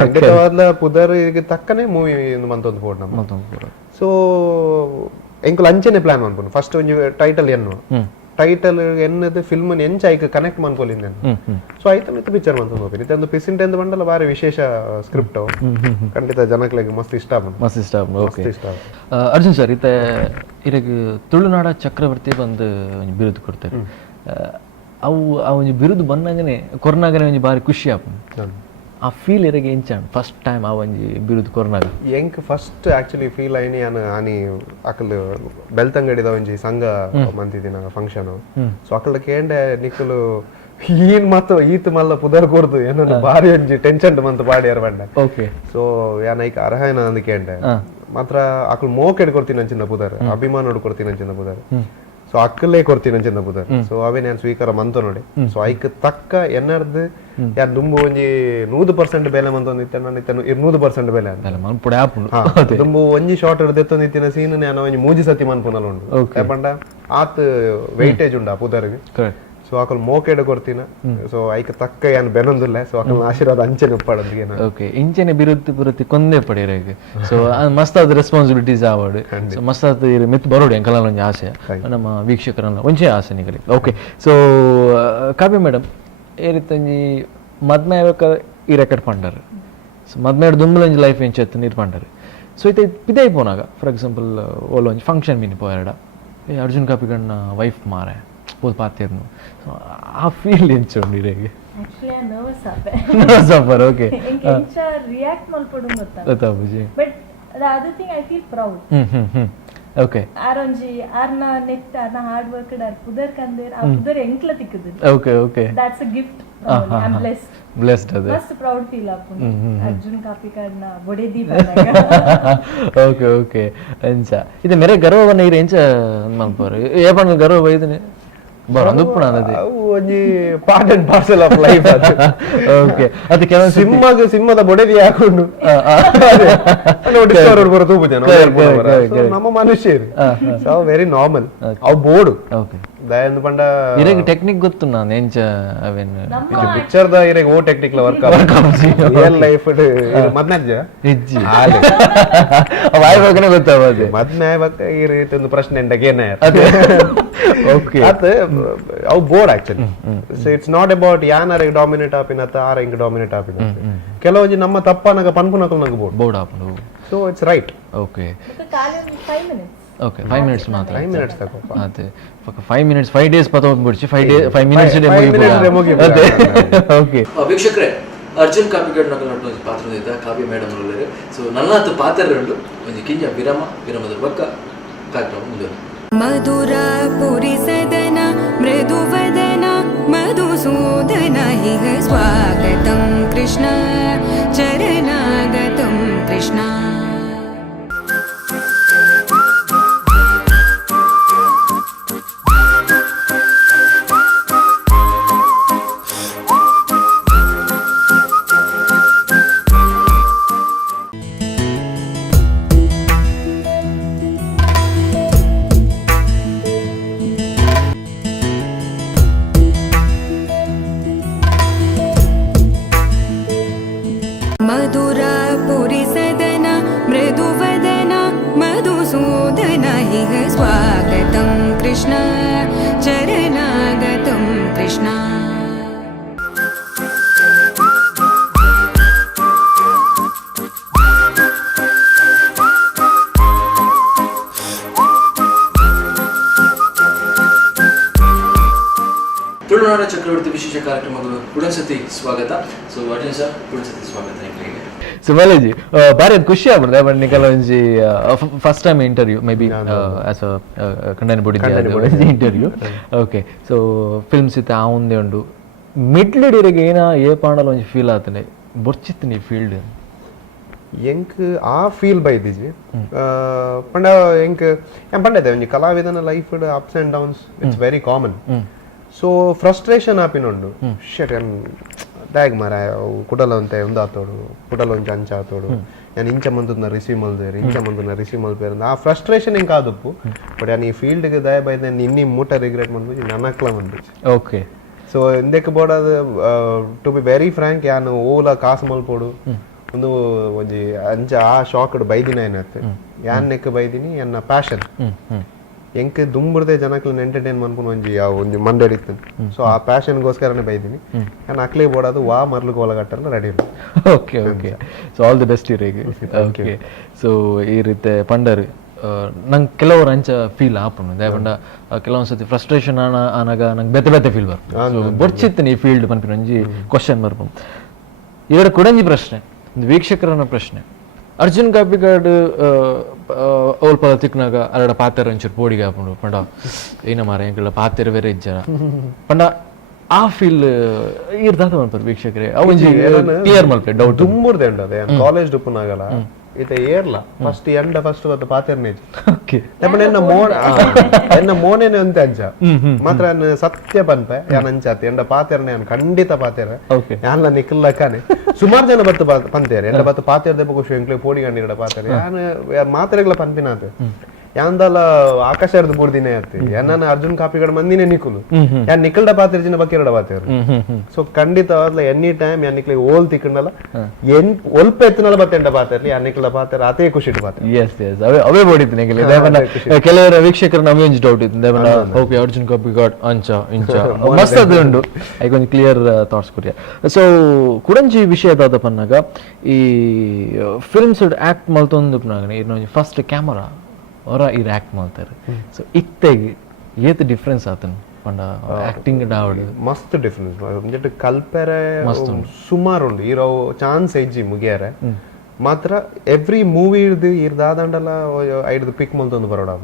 ಖಂಡಿತವಾದ ಪುದರ್ ತಕ್ಕನೆ ಮೂವಿ ಮಂತೊಂದು ಫೋಡ್ ನಮ್ಮ ಸೊ ಎಂಕುಲು ಅಂಚೆನೆ ಪ್ಲಾನ್ ಮನ್ಪುನು ಫಸ್ಟ್ ಒಂಜಿ ಟೈಟಲ್ ಎನ್ನು ಟೈಟಲ್ ಎನ್ನದು ಫಿಲ್ಮ್ ಎಂಚ ಐಕ ಕನೆಕ್ಟ್ ಮನ್ಕೊಲಿಂದ ಸೊ ಆಯ್ತು ಮಿತ್ ಪಿಕ್ಚರ್ ಮಂತ ಹೋಗ್ರಿ ಇದೊಂದು ಪಿಸಿಂಟ್ ಎಂದು ಬಂಡಲ್ಲ ಬಾರಿ ವಿಶೇಷ ಸ್ಕ್ರಿಪ್ಟ್ ಖಂಡಿತ ಜನಕ್ಲೆಗೆ ಮಸ್ತ್ ಇಷ್ಟ ಮಸ್ತ್ ಇಷ್ಟ ಓಕೆ ಅರ್ಜುನ್ ಸರ್ ಇತ್ತೆ ಇರಗ ತುಳುನಾಡ ಚಕ್ರವರ್ತಿ ಬಂದು ಒಂಜಿ ಬಿರುದು ಕೊಡ್ತಾರೆ ಅವು ಆ ಒಂಜಿ ಬಿರುದು ಬಂದಾಗನೆ ಕೊರ್ನಾಗನೆ ಒಂಜಿ ಬಾರಿ ಖುಷಿ ಆಪುಂಡು ಆ ಫೀಲ್ ಇರಗೆ ಎಂಚಾಣ ಫಸ್ಟ್ ಟೈಮ್ ಆ ಒಂಜಿ ಬಿರುದು ಕೊರ್ನಾಗ ಎಂಕ್ ಫಸ್ಟ್ ಆಕ್ಚುಲಿ ಫೀಲ್ ಐನಿ ಆನಿ ಅಕಲ್ ಬೆಳ್ತಂಗಡಿದ ಒಂಜಿ ಸಂಘ ಮಂತಿದಿನ ಫಂಕ್ಷನ್ ಸೊ ಅಕಲ್ ಕೇಂಡೆ ನಿಕ್ಕಲು ಈನ್ ಮತ್ತು ಈತ್ ಮಲ್ಲ ಪುದರ್ ಕೂರ್ದು ಏನೋ ಬಾರಿ ಒಂಜಿ ಟೆನ್ಷನ್ ಮಂತ್ ಬಾಡಿ ಅರ್ಬಂಡ ಓಕೆ ಸೊ ಯಾನೈಕ ಅರ್ಹನ ಅಂದ್ ಕೇಂಡೆ ಮಾತ್ರ ಅಕಲ್ ಮೋಕೆಡ್ ಕೊಡ್ತೀನಿ ಅಂಚಿನ ಪುದರ್ ಅಭಿಮಾನ ಕೊಡ್ತೀನಿ ಅಂಚಿನ ಪುದರ್ ಸೊ ಅಕ್ಕಲ್ಲೇ ಕೊಡ್ತೀನಿ ಅಂಚಿನ ಪುದರ್ ಸೊ ಅವೇ ನಾನು ಸ್ವೀಕಾರ ಮಂತ ನೋಡಿ ಸೊ ಐಕ್ ತಕ್ಕ ಎನ್ನರ್ದು ಯಾರು ದುಂಬು ಒಂಜಿ 100% ಬೆಲೆ ಮಂತೊಂದಿತ್ತೆ ನಾನು ಇತ್ತನು 100% ಬೆಲೆ ದುಂಬು ಒಂಜಿ ಶಾರ್ಟ್ ಹಿಡ್ದೆತ್ತೊಂದಿತ್ತಿನ ಸೀನ್ ನಾನು ಒಂಜಿ ಮೂಜಿ ಸತಿ ಮನ್ಪುನಲ್ಲ ಉಂಡು ಯಾಪಂಡ ಆತ್ ವೆಯ್ಟೇಜ್ ಉಂಡ ಪುದರ್ಗೆ so so Akal ಮೋಕೆಡ್ ಕೊಡ್ತೀನ so hike ತಕ್ಕ ಏನು ಬೆನೊಂದಿಲ್ಲ ಸೊ ಅಕಲ್ ಆಶೀರ್ವಾದ ಅಂಚೆನೆ ಉಪ್ಪಾಡೋದು ಓಕೆ ಇಂಚೆನೆ ಬಿರುತ್ತಿ ಕೊಂದೇ ಪಡೆಯರೇಗೆ ಸೊ ಮಸ್ತ್ ಆದ ರೆಸ್ಪಾನ್ಸಿಬಿಲಿಟೀಸ್ ಆವಾಡು ಸೊ ಮಸ್ತ್ ಆದ ಮಿತ್ ಬರೋಡು ಎಂಕಲ ಒಂಜಿ ಆಸೆ ನಮ್ಮ ವೀಕ್ಷಕರನ್ನ ಒಂಚೆ ಆಸೆ ನಿಗಲಿ ಓಕೆ ಸೊ ಕಾವ್ಯ ಮೇಡಮ್ ಏ ರೀತಿ ಮದ್ಮೆ ಆವಾಗ ಈ ರೆಕಾರ್ಡ್ ಪಂಡರು ಸೊ ಮದ್ಮೆ ದುಂಬುಲಂಜಿ ಲೈಫ್ ಎಂಚೆತ್ತು ನೀರು ಪಂಡರು ಸೊ ಇತ್ತೆ ಪಿದೈ ಪೋನಾಗ ಫಾರ್ ಎಕ್ಸಾಂಪಲ್ ಓಲ್ ಒಂಜಿ ಫಂಕ್ಷನ್ ಮೀನಿ ಪೋಯಾಡ ಅರ್ಜುನ್ ಕಾಪಿಗಣ್ಣ ವೈಫ್ ಮಾರೆ ಪೋದು ಪಾತಿರ್ನು ಆ ಫೀಲ್ ಎಂಚುಂಡು ಇರೇಗೆ ಆಕ್ಚುಲಿ ನರ್ವಸ್ ಆಪೆ ಸೂಪರ್ ಓಕೆ ಎಂಕೆ ಎಂಚ ರಿಯಾಕ್ಟ್ ಮಲ್ಪಡು ಗೊತ್ತಾಬುಜಿ but the other thing I feel proud okay ಆರೊಂಜಿ ಆರ್ನ ನೆಟ್ ಆರ್ನ ಹಾರ್ಡ್ ವರ್ಕ್ ಆರ್ ಪುದರ್ ಕಂದೇರ್ ಆ ಪುದರ್ ಎಂಕ್ಲ ತಿಕ್ಕುದು okay okay that's a gift I am blessed ಅದೇ ಮಸ್ತ್ ಪ್ರೌಡ್ ಫೀಲ್ ಆಪುಂಡು ಅರ್ಜುನ್ ಕಾಪಿಕಾಡ್ನ ಬೊಡೆದಿ ಓಕೆ ಓಕೆ ಎಂಚ ಇದು ಮೇರೆ ಗರ್ವವನ್ನ ಇರು ಎಂಚ ಮಲ್ಪರು ಏ ಪಂಡ ಗರ್ವ ಬೈದನೆ ಬರಂದುಪ್ಪುಣ ಅನ್ನದೆ ಅವು ಒಂಜಿ part and parcel of life ಅದು ಓಕೆ ಅದು ಕೆಲವು ಸಿಂಹದ ಬೊಡೆದಿ ಹಾಕೊಂಡು ಬರೋ ತೂಪು ಜನ ನಮ್ಮ ಮನುಷ್ಯರು ಸೊ ವೆರಿ ನಾರ್ಮಲ್ ಅವು ಬೋರ್ಡು ಓಕೆ ದಯಂದು ಪಂಡ ಇರೆಗೆ ಟೆಕ್ನಿಕ್ ಗೊತ್ತು ನಾನು ಎಂಚ ಅವೇನು ಪಿಕ್ಚರ್ ದ ಇರೆಗೆ ಓ ಟೆಕ್ನಿಕ್ ವರ್ಕ್ ರಿಯಲ್ ಲೈಫ್ ಮದ್ನಜ್ಜ ಹೆಜ್ಜಿ ವಾಯ್ವಾಗನೆ ಗೊತ್ತಾವದು ಮದ್ನೆ ಆಯ್ವಾಗ ಈ ರೀತಿ ಒಂದು ಪ್ರಶ್ನೆ ಎಂಡಗೇನ ಓಕೆ ಅತ್ ಅವು bold actually so it's not about ಯಾನರಿಗೆ ಡಾಮಿನೇಟ್ ಆಪಿನತ್ತ ಆರ ಹಿಂಗ್ ಡಾಮಿನೇಟ್ ಆಪಿನ ಕೆಲವೊಂದು ನಮ್ಮ ತಪ್ಪನಾಗ ಪನ್ಪುನಕ ನಂಗೆ ಬೋರ್ಡ್ ಆಪನು ಸೊ ಇಟ್ಸ್ ರೈಟ್ ಓಕೆ ಖಾಲಿ 5 minutes ಓಕೆ 5 minutes ಮಾತ್ರ 5 minutes ತಗೋ ಅದೇ 5 minutes 5 days ಪತ ಹೋಗ್ಬಿಡ್ಸಿ 5 minutes ಅದೇ ಓಕೆ ವೀಕ್ಷಕರೇ ಅರ್ಜುನ್ ಕಾಪಿಗಡ್ ನಕಲ್ನಟ್ಟು ಒಂದು ಪಾತ್ರದಿಂದ ಕಾವ್ಯ ಮೇಡಮ್ ಅವರೇ ಸೊ ನನ್ನತ್ತು ಪಾತ್ರ రెండు ಒಂದು ಕಿಂಜ ವಿರಾಮದ ಬಕ್ಕ ಕಾರ್ಯಕ್ರಮ ಮುಂದುವರಿ मधुरापुरी सदना मृदुवदना मधुसूदन इह स्वागतं कृष्ण चरणागतं कृष्ण मधुरापुरी सदना मृदुवदना मधुसूदन इह स्वागतं कृष्ण चरणागतं कृष्ण ತುಳುನಾಡು ಚಕ್ರವರ್ತಿ ವಿಶೇಷ ಕಾರ್ಯಕ್ರಮಗಳು ಪುನಸತಿ ಸ್ವಾಗತ ಸೊ ಅರ್ಜುನ್ ಸರ್ ಪುನಸತಿ ಸ್ವಾಗತ ನಿಮಗೆ ಸೊ ಬಾಲಾಜಿ ಬಾರಿ ಖುಷಿ ಆಗ್ಬಿಡ್ದೆ ಬಟ್ ನಿಕಲ ಒಂಜಿ first time interview may be as a ಕಂಡನ ಬುಡಿ ಇಂಟರ್ವ್ಯೂ ಓಕೆ ಸೊ ಫಿಲ್ಮ್ಸ್ ಇತ್ತೆ ಆ ಒಂದೇ ಉಂಡು ಮಿಡ್ಲಿಡಿರಿಗೆ ಏನ ಏ ಪಾಂಡಲ ಒಂಜಿ ಫೀಲ್ ಆತನೆ ಬೊರ್ಚಿತ್ತು ನೀ ಫೀಲ್ಡ್ ಎಂಕ್ ಆ ಫೀಲ್ ಬೈದಿಜಿ ಪಂಡ ಎಂಕ್ ಪಂಡದೆ ಒಂಜಿ ಕಲಾವಿದನ life ups and downs it's very common so frustration ಆಪಿನುಂಡು ಶಟ್ ಡ್ಯಾಗ್ ಮರ ಕುಡಲ ಅಂತ ಒಂದು ಆತೋಡು ಕುಡಲ ಒಂಚ ಅಂಚ ಆತೋಡು ನಾನು ಇಂಚ ಮಂದನ ರಿಸೀವ್ ಮಲ್ದೇರಿ ಇಂಚ ಮಂದನ ರಿಸೀವ್ ಮಲ್ಪೇರು ಆ ಫ್ರಸ್ಟ್ರೇಷನ್ ಇಂಕ ಆದಪ್ಪು ಬಟ್ ನಾನು ಈ ಫೀಲ್ಡ್ಗೆ ದಯ ಬೈದ ಇನ್ನಿ ಮೂಟ ರಿಗ್ರೆಟ್ ಮಾಡ್ಬಿಟ್ಟು ನನ್ನಕ್ಲ ಬಂದಿச்சு ಓಕೆ ಸೊ ಇಂದಕ್ಕೆ ಬೋಡದು ಟು ಬಿ ವೆರಿ ಫ್ರಾಂಕ್ ಯಾನು ಓಲ ಕಾಸು ಮಲ್ಪೋಡು ಒಂದು ಒಂಜಿ ಅಂಚ ಆ ಶಾಕ್ಡ್ ಬೈದಿನ ಏನತ್ತೆ ಯಾನ್ ನೆಕ್ ಬೈದಿನಿ ಎನ್ನ ಪ್ಯಾಷನ್ ಎಂಕ್ ದುಂಬುರ್ದೆ ಜನಕ್ಲನ್ನ ಎಂಟರ್ಟೈನ್ ಮಾಡ್ಕೊಂಡು ಒಂಜಿ ಮಂಡಳಿತ್ತು ಸೊ ಆ ಪ್ಯಾಷನ್ಗೋಸ್ಕರನೇ ಬೈದಿನಿ ನಾನು ಅಕ್ಲಿ ಬೋಡೋದು ವಾ ಮರ್ಲಿಗೆ ಒಳಗಟ್ಟಲ್ಲ ready okay okay so all the best ಇರಿಗೆ ಓಕೆ ಸೊ ಈ ರೀತಿ ಪಂಡರು ನಂಗೆ ಕೆಲವರು ಅಂಚ ಫೀಲ್ ಆಪುಂಡು ದಾಯಪಂಡ ಕೆಲವೊಂದು ಸತಿ ಫ್ರಸ್ಟ್ರೇಷನ್ ಆನಾಗ ನಂಗೆ ಬೆತ್ತೆ ಫೀಲ್ ಬರ್ಪು ಬೊರ್ಚಿತ್ತು ಈ ಫೀಲ್ಡ್ ಪನ್ಪಿನ ಒಂಜಿ ಕ್ವಶನ್ ಬರ್ಪು ಎರಡು ಕುಡಂಜಿ ಪ್ರಶ್ನೆ ಒಂದು ವೀಕ್ಷಕರನ್ನ ಪ್ರಶ್ನೆ ಅರ್ಜುನ್ ಕಾಪಿಗಾಡ್ ಅವಲ್ ಪದ ತಿಕ್ನಾಗ ಅರಡ ಪಾತೆರ ಒಂಚೂರು ಪೋಡಿಗೆ ಹಾಕೊಂಡು ಪಂಡ ಏನ ಮಾರ ಎಂಕಲ್ಲ ಪಾತೆರ ಬೇರೆ ಇಜ್ಜರ ಪಂಡ ಆ ಫೀಲ್ ಇರ್ದಾತ ಮಾಡ್ತಾರೆ ವೀಕ್ಷಕರೇ ಅವೊಂಜಿ ಕ್ಲಿಯರ್ ಮಾಡ್ತಾರೆ ಡೌಟ್ ತುಂಬುರ್ದೆ ಉಂಟದೆ ಕಾಲೇಜ್ ಡುಪ್ಪುನಾಗಲ್ಲ ಇತ್ತೆ ಏರ್ಲ ಫಸ್ಟ್ ಎಂಡ ಫಸ್ಟ್ ಬತ್ತ ಪಾತೆರ್ನೇಜ್ ಓಕೆ ಎನ್ನ ಮೋನೇನೆ ಅಂತ ಅಂಚ ಮಾತ್ರ ಸತ್ಯ ಪನ್ಪೆ ಯಾನ್ ಅಂಚಾತಿ ಎಂಡ ಪಾತೆರ್ನೆ ಯಾನ್ ಖಂಡಿತ ಪಾತೆರ ಯಾನ್ಲ ನಿಕ್ಕಲ್ಲಕಾನೆ ಸುಮಾರು ಜನ ಬತ್ತು ಪಂತೇರೆ ಎಂಡ ಬತ್ತು ಪಾತೆರ್ದೆ ಖುಷಿ ಎಂಕ್ಲೆ ಪೋಡಿ ಗಂಡಿಗಡ ಪಾತೆರೆ ಯಾನ್ ಮಾತ್ರೆಗಳ ಪನ್ಪಿನಾತೆ ಯಾಂದಲ ಆಕಾಶದ ಬುಡ್ದಿನೇ ಆಯ್ತು ಯಾನ ಅರ್ಜುನ್ ಕಾಪಿಗಡ ಮಂದಿನೇ ನಿಕುಲು ಯಾನ್ ನಿಕಲ್ಡ ಪಾತ್ರ ಇರ್ಜಿನ ಬಕ್ಕಿರಡ ಪಾತ್ರ ಸೊ ಖಂಡಿತವಾದ್ಲ ಎನಿ ಟೈಮ್ ಯಾನ್ ನಿಕ್ಲಿಗೆ ಓಲ್ ತಿಕ್ಕಂಡಲ್ಲ ಒಲ್ಪ ಎತ್ತನಲ್ಲ ಬತ್ತೆಂಡ ಪಾತ್ರ ಯಾನ್ ನಿಕಲ್ಡ ಪಾತ್ರ ಅದೇ ಖುಷಿ ಪಾತ್ರ ಎಸ್ ಎಸ್ ಅವೇ ಬೋಡಿತ್ತು ಕೆಲವರ ವೀಕ್ಷಕರು ನಮಗೆ ಒಂಚು ಡೌಟ್ ಇತ್ತು ದೇವನ ಓಕೆ ಅರ್ಜುನ್ ಕಾಪಿಗಾಡ್ ಅಂಚ ಇಂಚ ಮಸ್ತ್ ಅದು ಉಂಡು ಐಕೊಂದು ಕ್ಲಿಯರ್ ಥಾಟ್ಸ್ ಕೊರಿಯ ಸೊ ಕುಡಂಜಿ ವಿಷಯದಾದ ಪನ್ನಾಗ ಈ ಫಿಲ್ಮ್ಸ್ ಆಕ್ಟ್ ಮಲ್ತೊಂದು ಇನ್ನೊಂದು ಫಸ್ಟ್ ಕ್ಯಾಮರಾ ಅವರ ಇದು ಆಕ್ಟ್ ಮಾಡ್ತಾರೆ ಸೊ ಇತ್ತೆಗೆ ಏತ್ ಡಿಫ್ರೆನ್ಸ್ ಆತನು ಪಂಡ ಆಕ್ಟಿಂಗ್ ಡಾವಡ್ ಮಸ್ತ್ ಡಿಫ್ರೆನ್ಸ್ ಒಂಜೆಟ್ ಕಲ್ಪೆರೆ ಸುಮಾರು ಉಂಡು ಇರೋ ಚಾನ್ಸ್ ಎಜ್ಜಿ ಮುಗಿಯಾರೆ ಮಾತ್ರ ಎವ್ರಿ ಮೂವಿ ಇರ್ದು ಇರ್ದಾದಂಡಲ್ಲ ಐಡ್ದು ಪಿಕ್ ಮಲ್ತೊಂದು ಬರೋಡ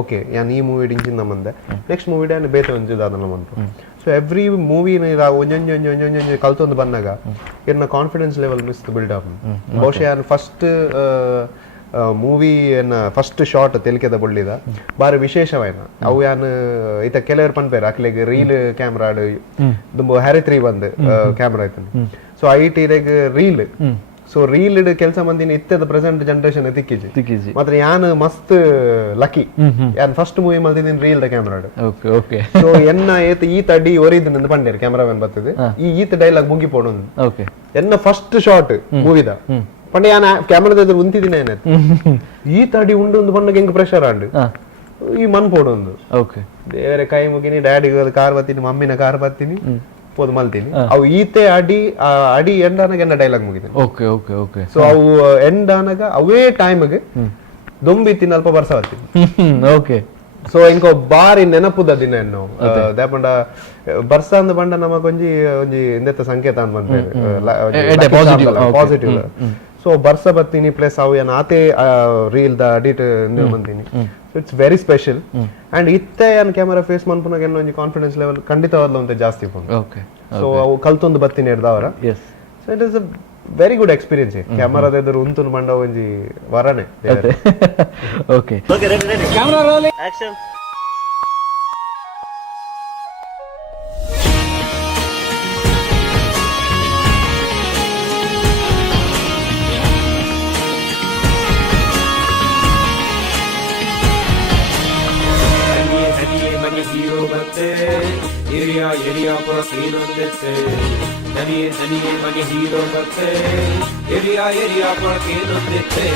ಓಕೆ ಯಾನ್ ಈ ಮೂವಿ ಇಂಚಿಂದ ಮಂದೆ ನೆಕ್ಸ್ಟ್ ಮೂವಿ ಡಾನ್ ಬೇತೆ ಒಂಜಿದಾದನ ಮಂತು ಸೊ ಎವ್ರಿ ಮೂವಿ ಒಂಜೊಂಜೊಂಜೊಂಜೊಂಜೊಂಜೊ ಕಲ್ತೊಂದು ಬಂದಾಗ ಇರ್ನ confidence level miss build up ಬಹುಶಃ ಯಾನ್ ಫಸ್ಟ್ ಮೂವಿ ಫಸ್ಟ್ ಶಾಟ್ ತೆಲಿಕೆದ ಬೊಳ್ಳಿದ ಬಾರಿ ವಿಶೇಷವಾಯ್ನ ಅವು ಯಾನ್ ಈತ ಕೆಲವರು ಪನ್ಪೇರು ಅಕ್ಲೆಗ್ ರೀಲ್ ಕ್ಯಾಮ್ರಾ ದುಂಬು ಹ್ಯಾರಿ 3 ಬಂದ್ ಕ್ಯಾಮ್ರಾ ಆಯ್ತು ಸೊ ಐಟಿರೆಗ್ ರೀಲ್ ಸೊ ರೀಲ್ ಕೆಲಸ ಮಂದಿನ ಇತ್ತದ ಪ್ರೆಸೆಂಟ್ ಜನರೇಷನ್ ತಿಕ್ಕಿಜಿ ಮಾತ್ರ ಯಾನ್ ಮಸ್ತ್ ಲಕ್ಕಿ ಯಾನ್ ಫಸ್ಟ್ ಮೂವಿ ಮಲ್ತಿದ್ದೀನಿ ರೀಲ್ ದ ಕ್ಯಾಮ್ರಾ ಸೊ ಎನ್ನ ಏತ್ ಈತ ಅಡಿ ಒರಿದ್ ನಂದು ಪಂಡೇರು ಕ್ಯಾಮ್ರಾಮನ್ ಬರ್ತದೆ ಈತ ಡೈಲಾಗ್ ಮುಗಿ ಪೋಡು ಎನ್ನ ಫಸ್ಟ್ ಶಾಟ್ ಮೂವಿದ ಪಂಡ ಯಾನ ಕ್ಯಾಮ್ರಾದ ಎದುರು ಉಂತಿದಿನ ಏನಾಯ್ತು ಈ ತಡಿ ಉಂಡು ಒಂದು ಪಂಡಗೆ ಹೆಂಗ್ ಪ್ರೆಷರ್ ಆಂಡು ಈ ಮನ್ ಪೋಡೊಂದು ಬೇರೆ ಕೈ ಮುಗಿನಿ ಡ್ಯಾಡಿಗೆ ಕಾರ್ ಬತ್ತೀನಿ ಮಮ್ಮಿನ ಕಾರ್ ಬತ್ತೀನಿ ಪೋದು ಮಲ್ತೀನಿ ಅವು ಈತೆ ಅಡಿ ಎಂಡಾನಾಗ ಎನ್ನ ಡೈಲಾಗ್ ಮುಗಿತೀನಿ ಸೊ ಅವು ಎಂಡಾನಾಗ ಅವೇ ಟೈಮ್ಗೆ ದೊಂಬಿತ್ತೀನಿ ಅಲ್ಪ ಬರ್ಸ ಬತ್ತೀನಿ ಸೊ ಇಂಕೋ ಬಾರಿ ನೆನಪುದ ದಿನ ಎನ್ನು ದಾಪಂಡ ಬರ್ಸ ಅಂದ ಬಂಡ ನಮಗ ಒಂಜಿ ಇಂದೆತ್ತ ಸಂಕೇತ ಅಂತ ಬಂದ್ರೆ ಪಾಸಿಟಿವ್ ಸೊ ಬರ್ಸ ಬತ್ತೀನಿ ಪ್ಲಸ್ ಅವು ಏನ್ ಆತೆ ರೀಲ್ ದ ಅಡಿಟ್ ಬಂತೀನಿ so it's very special and ಇತ್ತೆ ಏನ್ ಕ್ಯಾಮರಾ ಫೇಸ್ ಮನ್ಪುನಾಗ ಏನೋ ಒಂಜಿ ಕಾನ್ಫಿಡೆನ್ಸ್ ಲೆವೆಲ್ ಖಂಡಿತವಾದ್ಲ ಒಂತೆ ಜಾಸ್ತಿ ಸೊ ಅವು ಕಲ್ತೊಂದು ಬತ್ತೀನಿ ಹಿಡ್ದವರ so it is a very good experience ಕ್ಯಾಮರಾದ ಎದುರು ಉಂತುನ್ ಬಂಡ ಒಂಜಿ ವರನೆ ಓಕೆ ಕ್ಯಾಮೆರಾ ರೋಲಿಂಗ್ ಆಕ್ಷನ್ ಏರಿಯಾ ಪುರ ಕೇನೊಂದೆತ್ತೆ ದನಿಯೇ ಮನೆ ಹೀರೋ ಬತ್ತೆ ಏರಿಯಾ ಪುರ ಕೇನೊಂದೆತ್ತೆ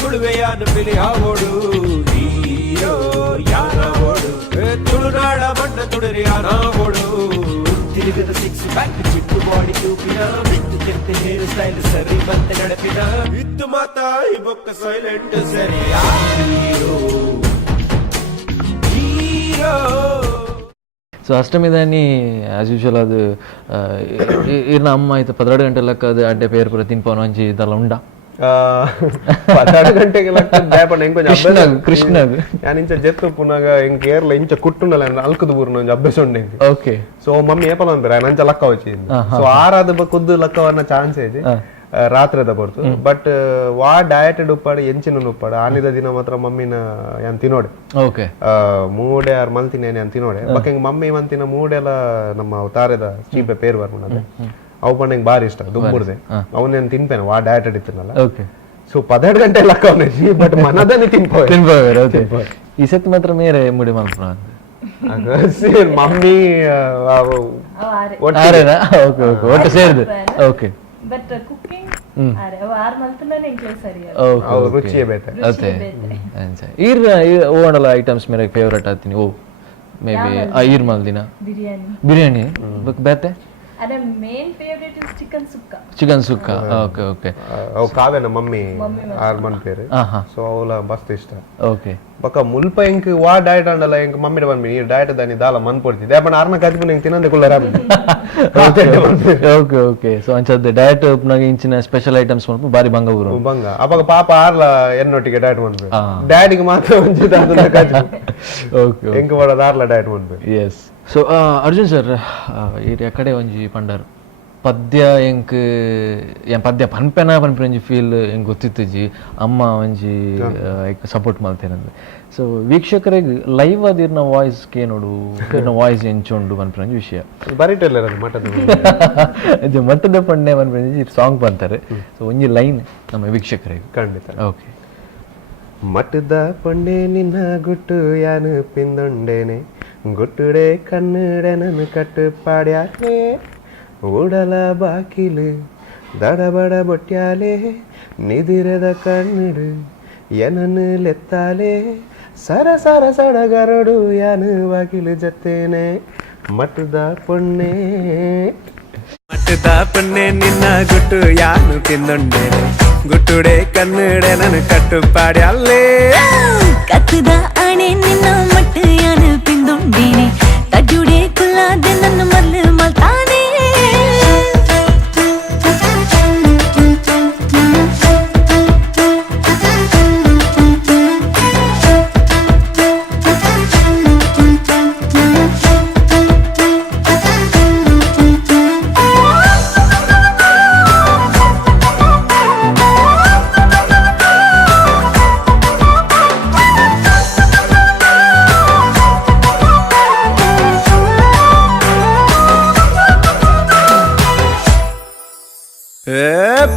ತುಳುವೆಯಾನು ಬಿಲಿ ಆವೋಡು ಹೀರೋ ಯಾನವೋಡು ತುಳುನಾಡ ಮಣ್ಣ ತುಡರಿ ಆನವೋಡು ತಿರುಗದ ಸಿಕ್ಸ್ ಪ್ಯಾಕ್ ಚಿಟ್ಟು ಬಾಡಿ ತೂಪಿನ ಬಿಟ್ಟು ಕೆತ್ತೆ ಹೇರ್ ಸ್ಟೈಲ್ ಸರಿ ಮತ್ತೆ ನಡಪಿನ ಇತ್ತು ಮಾತಾಯಿ ಬೊಕ್ಕ ಸೈಲೆಂಟ್ ಸರಿ ಹೀರೋ ಸೊ ಅಷ್ಟಮಿದಾನಿ ಆಸ್ ಯೂಶುವಲ್ ಅದು ಇರ್ನ ಅಮ್ಮ ಆಯ್ತು 12 ಗಂಟೆ ಲೆಕ್ಕ ಅದು ಅಡ್ಡೆ ಪೇರು ಪೂರ ತಿನ್ಪವನು ಒಂಜಿ ಇದೆಲ್ಲ ಉಂಡ 12 ಗಂಟೆಗೆ ಕೃಷ್ಣ ಯಾನಿಂಚ ಜೆತ್ತು ಪುನಗ ಹೆಂಗ್ ಏರ್ಲ ಇಂಚ ಕುಟ್ಟುಂಡಲ್ಲ ಅಲ್ಕದ ಬೂರ್ನ ಒಂಜಿ ಅಭ್ಯಾಸ ಉಂಡೆ ಓಕೆ ಸೊ ಮಮ್ಮಿ ಏಪಲ ಅಂತಾರೆ ನಂಚ ಲಕ್ಕ వచ్చింది ಸೊ ಆರಾದ ಕುದ್ದು ಲಕ್ಕವನ್ನ ಚಾನ್ಸ್ ಇದೆ ರಾತ್ರದ ಬರ್ತು ಬಟ್ ವಾ ಡಯಟ್ ಉಪ್ಪಾಡು ಎಂಚಿನ ಉಪ್ಪಾಡು ಆನಿದ ದಿನ ಮಾತ್ರ ಮಮ್ಮಿನ ಏನ್ ತಿನ್ನೋಡೆ ಓಕೆ ಮೂಡೆ ಆರ್ ಮಲ್ತಿನ ಏನ್ ತಿನ್ನೋಡೆ ಬಕ್ಕ ಮಮ್ಮಿ ಮಂತಿನ ಮೂಡೆಲ್ಲ ನಮ್ಮ ತಾರದ ಚೀಪೆ ಪೇರು ಬರ್ಕೊಂಡೆ ಅವು ಪಂಡ ಬಾರಿ ಇಷ್ಟ ದುಂಬುಡ್ದೆ ಅವನೇನು ತಿನ್ಪೇನೆ ವಾ ಡಯಟ್ ಅಡಿತೀನಲ್ಲ ಸೊ 12 ಗಂಟೆ ಲಕ್ಕ ಅವನಿಗೆ ಬಟ್ ಮನದನ್ನೇ ತಿನ್ಪೋ ಈ ಸತ್ ಮಾತ್ರ ಮೇರೆ ಮುಡಿ ಮಲ್ಪನ ಮಮ್ಮಿ ಒಟ್ಟು ಸೇರಿದೆ ಓಕೆ ಬಟ್ ಕುಕಿಂಗ್ ಆರ್ ಮಲ್ತನೇ ಇಂಕ್ಲೇ ಸರಿ ರುಚಿಯೇ ಬೇತೆ ಅದೇ ಈರ್ ಓಡಲ್ಲ ಐಟಮ್ಸ್ ಮೇರೆ ಫೇವರೇಟ್ ಆತೀನಿ ಓ ಮೇ ಬಿ ಈರ್ ಮಲ್ದಿನ ಬಿರಿಯಾನಿ ಬೇತೆ ಅದೇ main favourite is chicken sukka okay ಅವು ಕಾವ್ಯನ ಮಮ್ಮಿ ಆರ್ ಮನ್ ಪೇರು ಸೊ ಅವಳ ಮಸ್ತ್ ಇಷ್ಟ ಓಕೆ ಬಕ್ಕ ಮುಲ್ಪ ಎಂಕ್ ವಾ ಡಯಟ್ ಅಂಡಲ್ಲ ಎಂಕ್ ಮಮ್ಮಿಡ ಬಂದ್ಮಿ ಈ ಡಯಟ್ ದಾನಿ ದಾಲ ಮನ್ ಪಡ್ತಿದ್ದೆ ಬಟ್ ಆರ್ನ ಕಾಜ್ಪು ಎಂಕ್ ತಿನ್ನಂದೆ ಕುಲ್ಲರ ಓಕೆ ಸೊ ಅಂಚದ್ದೆ ಡಯಟ್ ಉಪ್ನಾಗ ಇಂಚಿನ ಸ್ಪೆಷಲ್ ಐಟಮ್ಸ್ ಮಾಡ್ಪು ಬಾರಿ ಬಂಗ ಊರು ಬಂಗ ಅವಾಗ ಪಾಪ ಆರ್ಲ ಎನ್ನೊಟ್ಟಿಗೆ ಡಯಟ್ ಮಾಡ್ಬೇಕು ಡ್ಯಾಡಿಗೆ ಮಾತ್ರ ಒಂಚಿದ ಅದನ್ನ ಕಾಜ್ಪು ಓಕೆ ಎಂಕ್ ಮಾಡೋದು ಆರ್ಲ ಡಯಟ್ ಮಾಡ್ಬೇಕು ಎಸ್ ಸೊ ಅರ್ಜುನ್ ಸರ್ ಈ ಕಡೆ ಒಂಜಿ ಪಂಡರು ಪದ್ಯ ಪದ್ಯ ಪನ್ಪೆನ ಫೀಲ್ ಹೆಂಗೆ ಗೊತ್ತಿತ್ತಜಿ ಅಮ್ಮ ಒಂಜಿ ಸಪೋರ್ಟ್ ಮಾಡ್ತೇನೆ. ಸೊ ವೀಕ್ಷಕರಿಗೆ ಲೈವ್ ಅದಿರ್ನ ವಾಯ್ಸ್ ಕೇನೋಡು ವಾಯ್ಸ್ ಎಂಚೊಂಡು ಪನ್ಪೆನ ವಿಷಯ ಮಟ್ಟದ ಪಂಡೆ ಪನ್ಪೆನ ಸಾಂಗ್ ಬಂತಾರೆ. ಸೊ ಒಂಜಿ ಲೈನ್ ನಮ್ಮ ವೀಕ್ಷಕರಿಗೆ ಖಂಡಿತ. ಓಕೆ. ಮಟ್ಟದ ಪೊಂಡೆ ನಿನ್ನ ಗುಟ್ಟು ಯಾನು ಪಿಂದೊಂಡೇನೆ ಗುಟ್ಟುಡೆ ಕನ್ನಡೆ ನನ್ನ ಕಟ್ಟು ಪಾಡ್ಯಾನೆ ಓಡಲ ಬಾಕಿಲು ದಡಬಡ ಬೊಟ್ಯಾಲೆ ನಿದಿರದ ಕಣ್ಣುಡು ಏನನ್ನು ಲೆತ್ತಾಲೆ ಸರ ಸರ ಸಡಗರಡು ಯಾನು ಬಾಕಿಲು ಜತ್ತೇನೆ ಮಟ್ಟದ ಪೊಣ್ಣೆ ಮಟ್ಟದ ಪೊಣ್ಣೆ ನಿನ್ನ ಗುಟ್ಟು ಯಾನು ಪಿಂದೊಂಡೇನೆ ಗುಟ್ಟುಡೆ ಕನ್ನಡೆ ನನ್ನ ಕಟ್ಟು ಪಾಡ್ಯಾಲೆ ಕತ್ತದ ಅಣೆ ನಿನ್ನ ಮಟ್ಟ ಯಾನು ಪಿಂದೊಂಡೇನೆ ತಡ್ಡುಡೆ ಕುಲ್ಲಾದ ನನ್ನ ಮಲ್ಲು ಮಲ್ತಾನೆ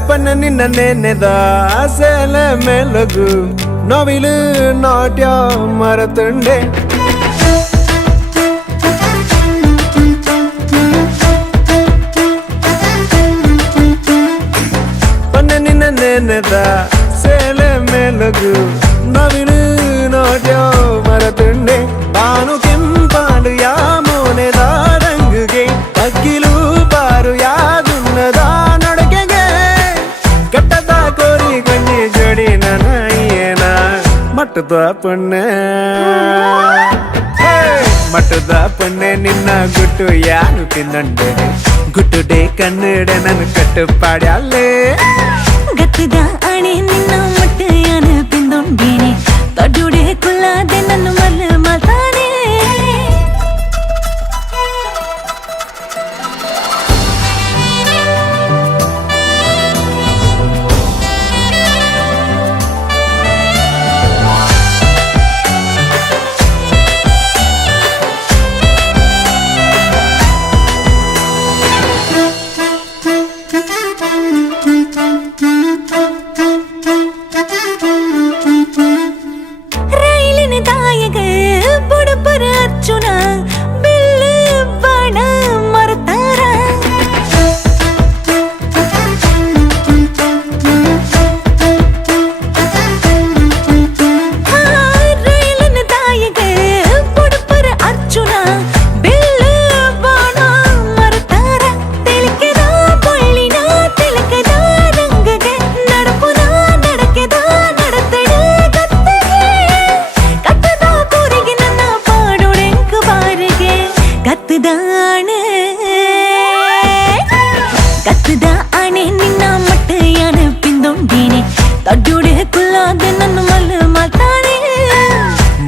ಪನ್ನ ನಿನ್ನ ನೆನೆದ ಆಸೆಲ ಮೆಲಗು ನವಿಲು ನಾಟ್ಯ ಮರತುಂಡೆ ಪನ್ನ ನಿನ್ನ ನೆನೆದ ಸೇಲೆ ಮೆಲಗು ನವಿಲು ನಾಟ್ಯ ಮರತುಂಡೆ ಬಾನು ಕೆಂಪಾಡು ಯಾ ಮೋನೆದ ರಂಗುಗೆ ಅಕ್ಕಿಲು ಬಾರು ಯಾದುನ್ನದ ಜೋಡಿ ನನಯ್ಯನ ಮಟ್ಟದ ಪೊಣ್ಣೆ ಮಟ್ಟದ ಪೊಣ್ಣೆ ನಿನ್ನ ಗುಟ್ಟು ಯಾನು ತಿನ್ನೊಂಡೇನೆ ಗುಟ್ಟುಡೆ ಕನ್ನಡೆ ನನ್ನ ಕಟ್ಟು ಪಾಡ್ಯಾಲೆ ಗತ್ತದ ಅಣೆ ನಿನ್ನ ಮಟ್ಟ ಯಾನು ಪಿಂದೊಂಡೇನೆ ತಡ್ಡುಡೆ ಕುಲ್ಲಾದೆ ನನ್ನ ಮಲ್ಲು ಮಲ್ತಾನೆ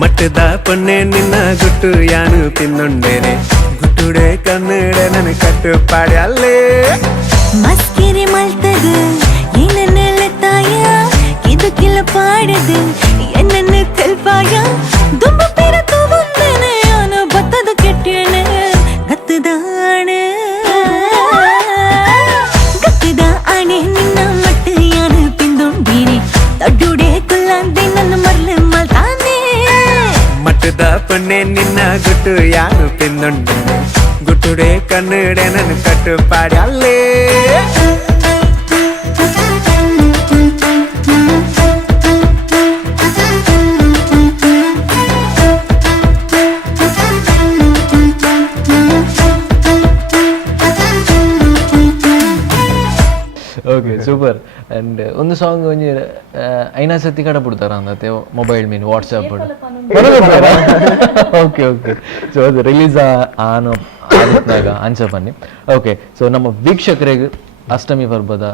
ಮಟ್ಟದ ಪೊಣ್ಣೆ ನಿನ್ನ ಗುಟ್ಟು ಯಾನು ತಿನ್ನೊಂಡೇನೆ ಗುಟ್ಟುಡೆ ಕನ್ನಡೆ ನನ್ನ ಕಟ್ಟು ಪಾಡ್ಯಾಲೆ ಮಸ್ಕಿರಿ ಮಲ್ತದು ಏನನ್ನೆಲ್ಲ ತಾಯ ಇದು ಕಿಲ್ಲ ಪಾಡದು என்னன்னு தெல்பாயா தும்பு பெருத்து வந்தனே ஆன பத்தது கெட்டேனே கத்துதானே கத்துதானே நின்ன மட்டு யானு பிந்தொண்டீனே தடுடே குல்லாந்தே ನನ್ನ ಮರ್ಲೆ ಮಲ್ತಾನೆ ಮಟ್ಟದ ಪೊಣ್ಣೆ ನಿನ್ನ ಗುಟ್ಟು ಯಾನು ಪಿಂದೊಂಡೇನೆ ಗುಟ್ಟುಡೆ ಕನ್ನಡೆ ನನ್ನ ಕಟ್ಟು ಪಾಡ್ಯಾಲೆ ಓಕೆ ಸೂಪರ್. ಅಂಡ್ ಒಂದು ಸಾಂಗ್ ಒಂಜಿ ಐನಾ ಸತಿ ಕಡ ಬಿಡ್ತಾರ ಅಂದತೆ ಮೊಬೈಲ್ ಮೀನ್ ವಾಟ್ಸಾಪ್ ಓಕೆ ಓಕೆ ಸೊ ಅದು ರಿಲೀಸ್ ಆನೋ ಆದಾಗ ಆನ್ಸ ಬನ್ನಿ. ಓಕೆ ಸೊ ನಮ್ಮ ವೀಕ್ಷಕರಿಗೆ ಅಷ್ಟಮಿ ಪರ್ಬದ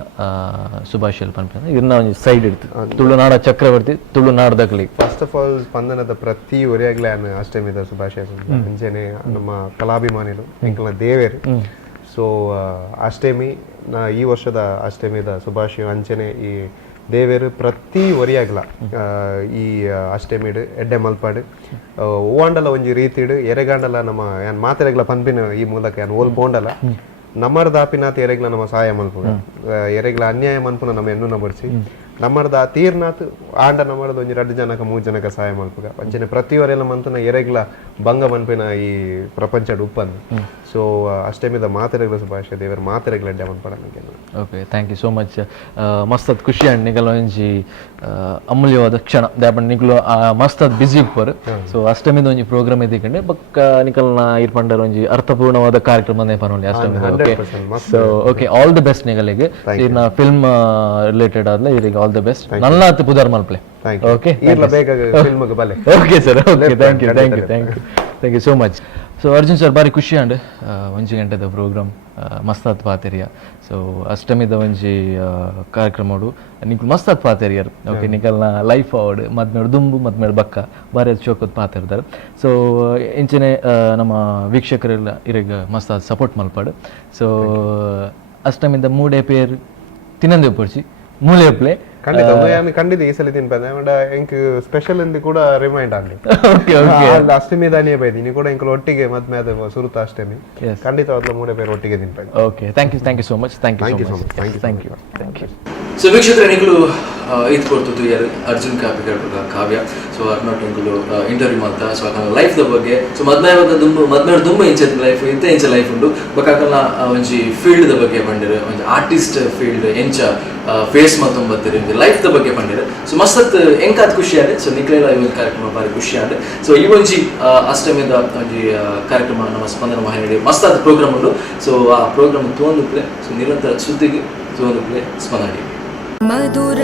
ಶುಭಾಶಯ ಪನ್ಪನ ಇದನ್ನ ಒಂದು ಸೈಡ್ ಇಡ್ತು ತುಳುನಾಡ ಚಕ್ರವರ್ತಿ ತುಳುನಾಡದಲ್ಲಿ ಫಸ್ಟ್ ಆಫ್ ಆಲ್ ಸ್ಪಂದನದ ಪ್ರತಿ ಒರೆಯಾಗ್ಲೇ ಅಷ್ಟಮಿದ ಶುಭಾಶಯ ಅಂಚೆನೆ ನಮ್ಮ ಕಲಾಭಿಮಾನಿಗಳು ಎಂಕಲ್ನ ದೇವೇರು. ಸೊ ಅಷ್ಟಮಿ ಈ ವರ್ಷದ ಅಷ್ಟಮಿದ ಶುಭಾಶಯ ಅಂಚನೆ ಈ ದೇವೇರು ಪ್ರತಿ ಒರಿಯಾಗಲ ಈ ಅಷ್ಟಮಿಡು ಎಡ್ಡೆ ಮಲ್ಪಾಡು ಓಂಡಲ ಒಂಜಿ ರೀತಿಡು ಎರೆಗಾಂಡಲ ನಮ್ಮ ಏನ್ ಮಾತೆರೆಗ್ಲ ಪಂಪಿನ ಈ ಮೂಲಕ ಏನ್ ಓಲ್ ಪೋಂಡಲ ನಮ್ಮರ್ದ ಆಪಿನಾತ್ ಎರೆಗ್ಲ ನಮ್ಮ ಸಹಾಯ ಮಲ್ಪುಗ ಎರೆಗ್ಲ ಅನ್ಯಾಯ ಮನ್ಪುನ ನಮ್ಮ ಎನ್ನು ಬಡಿಸಿ ನಮ್ಮರ್ದ ತೀರ್ನಾಥ್ ಆಂಡ ನಮ್ಮರ್ದ ಒಂಜಿ 2 ಜನಕ 3 ಜನಕ ಸಹಾಯ ಮಲ್ಪುಗ ಅಂಚನೆ ಪ್ರತಿವರೆಲ್ಲ ಮಂತುನ ಎರೆಗ್ಲ ಭಂಗ ಮನ್ಪಿನ ಈ ಪ್ರಪಂಚಡ್ ಉಪ್ಪಂದು ಸೊ ಅಷ್ಟಮಿದ ಮಾತೆರೆಗ್ಲ ಶುಭಾಶಯ ದೇವರ ಮಾತೆರೆಗ್ಲ ಎಡ್ಡೆ ಮನ್ಪಡ ನನಗೆ. Okay, thank you so much. ಮಸ್ತ್ ಖುಷಿ ಅಂಡ್ ನಿಗಲ ಒಂಜಿ ಅಮೂಲ್ಯವಾದ ಕ್ಷಣ ದಾಪಂಡ್ ನಿಕಲು ಮಸ್ತ್ ಬಿಸಿ ಉಪ್ಪರ್. ಸೊ ಅಷ್ಟಮಿದ ಒಂಜಿ ಪ್ರೋಗ್ರಾಮ್ ಎದಿಕಂಡೆ ಬಕ್ಕ ನಿಕಲ್ನ ಇರ್ಪಂಡರ ಒಂಜಿ ಅರ್ಥಪೂರ್ಣವಾದ ಕಾರ್ಯಕ್ರಮ ಪನೊಲಿ ಅಷ್ಟಮಿದ. Okay, so okay, all the best ನಿಗಲಿಗೆ ಇರ್ನ ಫಿಲ್ಮ್ ರಿಲೇಟೆಡ್ ಆದ್ಲೆ ಇರಿಗೆ ಆಲ್ ದಿ ಬೆಸ್ಟ್. ನಲ್ಲಾತ್ ಪುದರ್ ಮಲ್ಪ್ಲೆ. Okay, okay sir, okay, thank you so much. So Arjun sir ಬಾರಿ ಖುಷಿ ಅಂಡ್ ಒಂಜಿ ಗಂಟೆದ ಪ್ರೋಗ್ರಾಮ್ ಮಸ್ತಾತ್ ಪಾತೆರಿಯ. ಸೊ ಅಷ್ಟಮಿದ ಒಂಜಿ ಕಾರ್ಯಕ್ರಮಡು ನಿಕ್ಲು ಮಸ್ತಾತ್ ಪಾತೆರಿಯರ್. ಓಕೆ, ನಿಕಲ್ನ ಲೈಫ್ ಅವಡ್ ಮದ್ಮೇಡ್ ದುಂಬು ಮದ್ಮೇಡ್ ಬಕ್ಕ ಬಾರಿ ಚೋಕದ್ ಪಾತೆರ್ದಾರೆ. ಸೊ ಇಂಚನೆ ನಮ್ಮ ವೀಕ್ಷಕರೆಲ್ಲ ಇರಿಗೆ ಮಸ್ತಾತ್ ಸಪೋರ್ಟ್ ಮಲ್ಪಾಡು. ಸೊ ಅಷ್ಟಮಿದ 3 ಪೇರ್ ತಿನ್ನಂದೆ ಪೊಡ್ಸಿ ಮೂಲೆ ಪ್ಲೇ ಖಂಡಿತ ಈ ಸಲ ತಿನ್ಪಂದ ಎಂಕ್ ಸ್ಪೆಷಲ್ ಎಂದು ಕೂಡ ರಿಮೈಂಡ್ ಆಗಲಿ. ಅಷ್ಟಮಿ ದಾನಿಯ ಬೈದಿ ನೀವು ಕೂಡ ಎಂಕಲ್ ಒಟ್ಟಿಗೆ ಮದ್ಮೆ ಅದ ಸುರುತ ಅಷ್ಟಮಿ ಖಂಡಿತ ಅದ್ಲ 3 ಪೇರ್ ಒಟ್ಟಿಗೆ ತಿನ್ಪಂದ. Okay, thank you so much. Thank you. So ವೀಕ್ಷಕರ ನಿಕಲು ಇದು ಕೊಡ್ತಿದ್ದು ಯಾರು ಅರ್ಜುನ್ ಕಾಪಿಕರ್ ಕಾವ್ಯ. ಸೊ ಅರ್ನಾಟ್ ಎಂಕಲು ಇಂಟರ್ವ್ಯೂ ಮಾಡ್ತಾ ಸೊ ಲೈಫ್ ದ ಬಗ್ಗೆ ಸೊ ಮದ್ಮೇಡ ದುಂಬ ಇಂಚದ ಲೈಫ್ ಇಂತ ಇಂಚ ಲೈಫ್ ಉಂಡು ಬಕಾಕಲ್ನ ಒಂಜಿ ಫೀಲ್ಡ್ ದ ಬಗ್ಗೆ ಬಂದಿರು ಒಂಜಿ ಆರ್ಟಿಸ್ಟ್ ಫೀಲ್ಡ್ ಎಂಚ ಫೇಸ್ ಮತ್ತೊಂದು ಬರ್ತೀರಿ ಲೈಫ್ ದ ಬಗ್ಗೆ ಬಂದಿರು. ಸೊ ಮಸ್ತ್ ಎಂಕಾದ್ ಖುಷಿ ಆದ್ರೆ ಸೊ ನಿಕ್ಲೆಲ್ಲ ಈ ಒಂದು ಕಾರ್ಯಕ್ರಮ ಬಾರಿ ಖುಷಿ ಆದ್ರೆ. ಸೊ ಈ ಒಂಜಿ ಅಷ್ಟಮಿದ ಒಂಜಿ ಕಾರ್ಯಕ್ರಮ ನಮ್ಮ ಸ್ಪಂದನ ಮಹಿಳೆ ಮಸ್ತಾದ ಪ್ರೋಗ್ರಾಮ್ ಉಂಡು. ಸೊ ಆ ಪ್ರೋಗ್ರಾಮ್ ತೋಂದುಪ್ಲೆ ಸೊ ನಿರಂತರ ಸುದ್ದಿಗೆ ತೋಂದುಪ್ಲೆ ಸ್ಪಂದನ. ಮಧುರ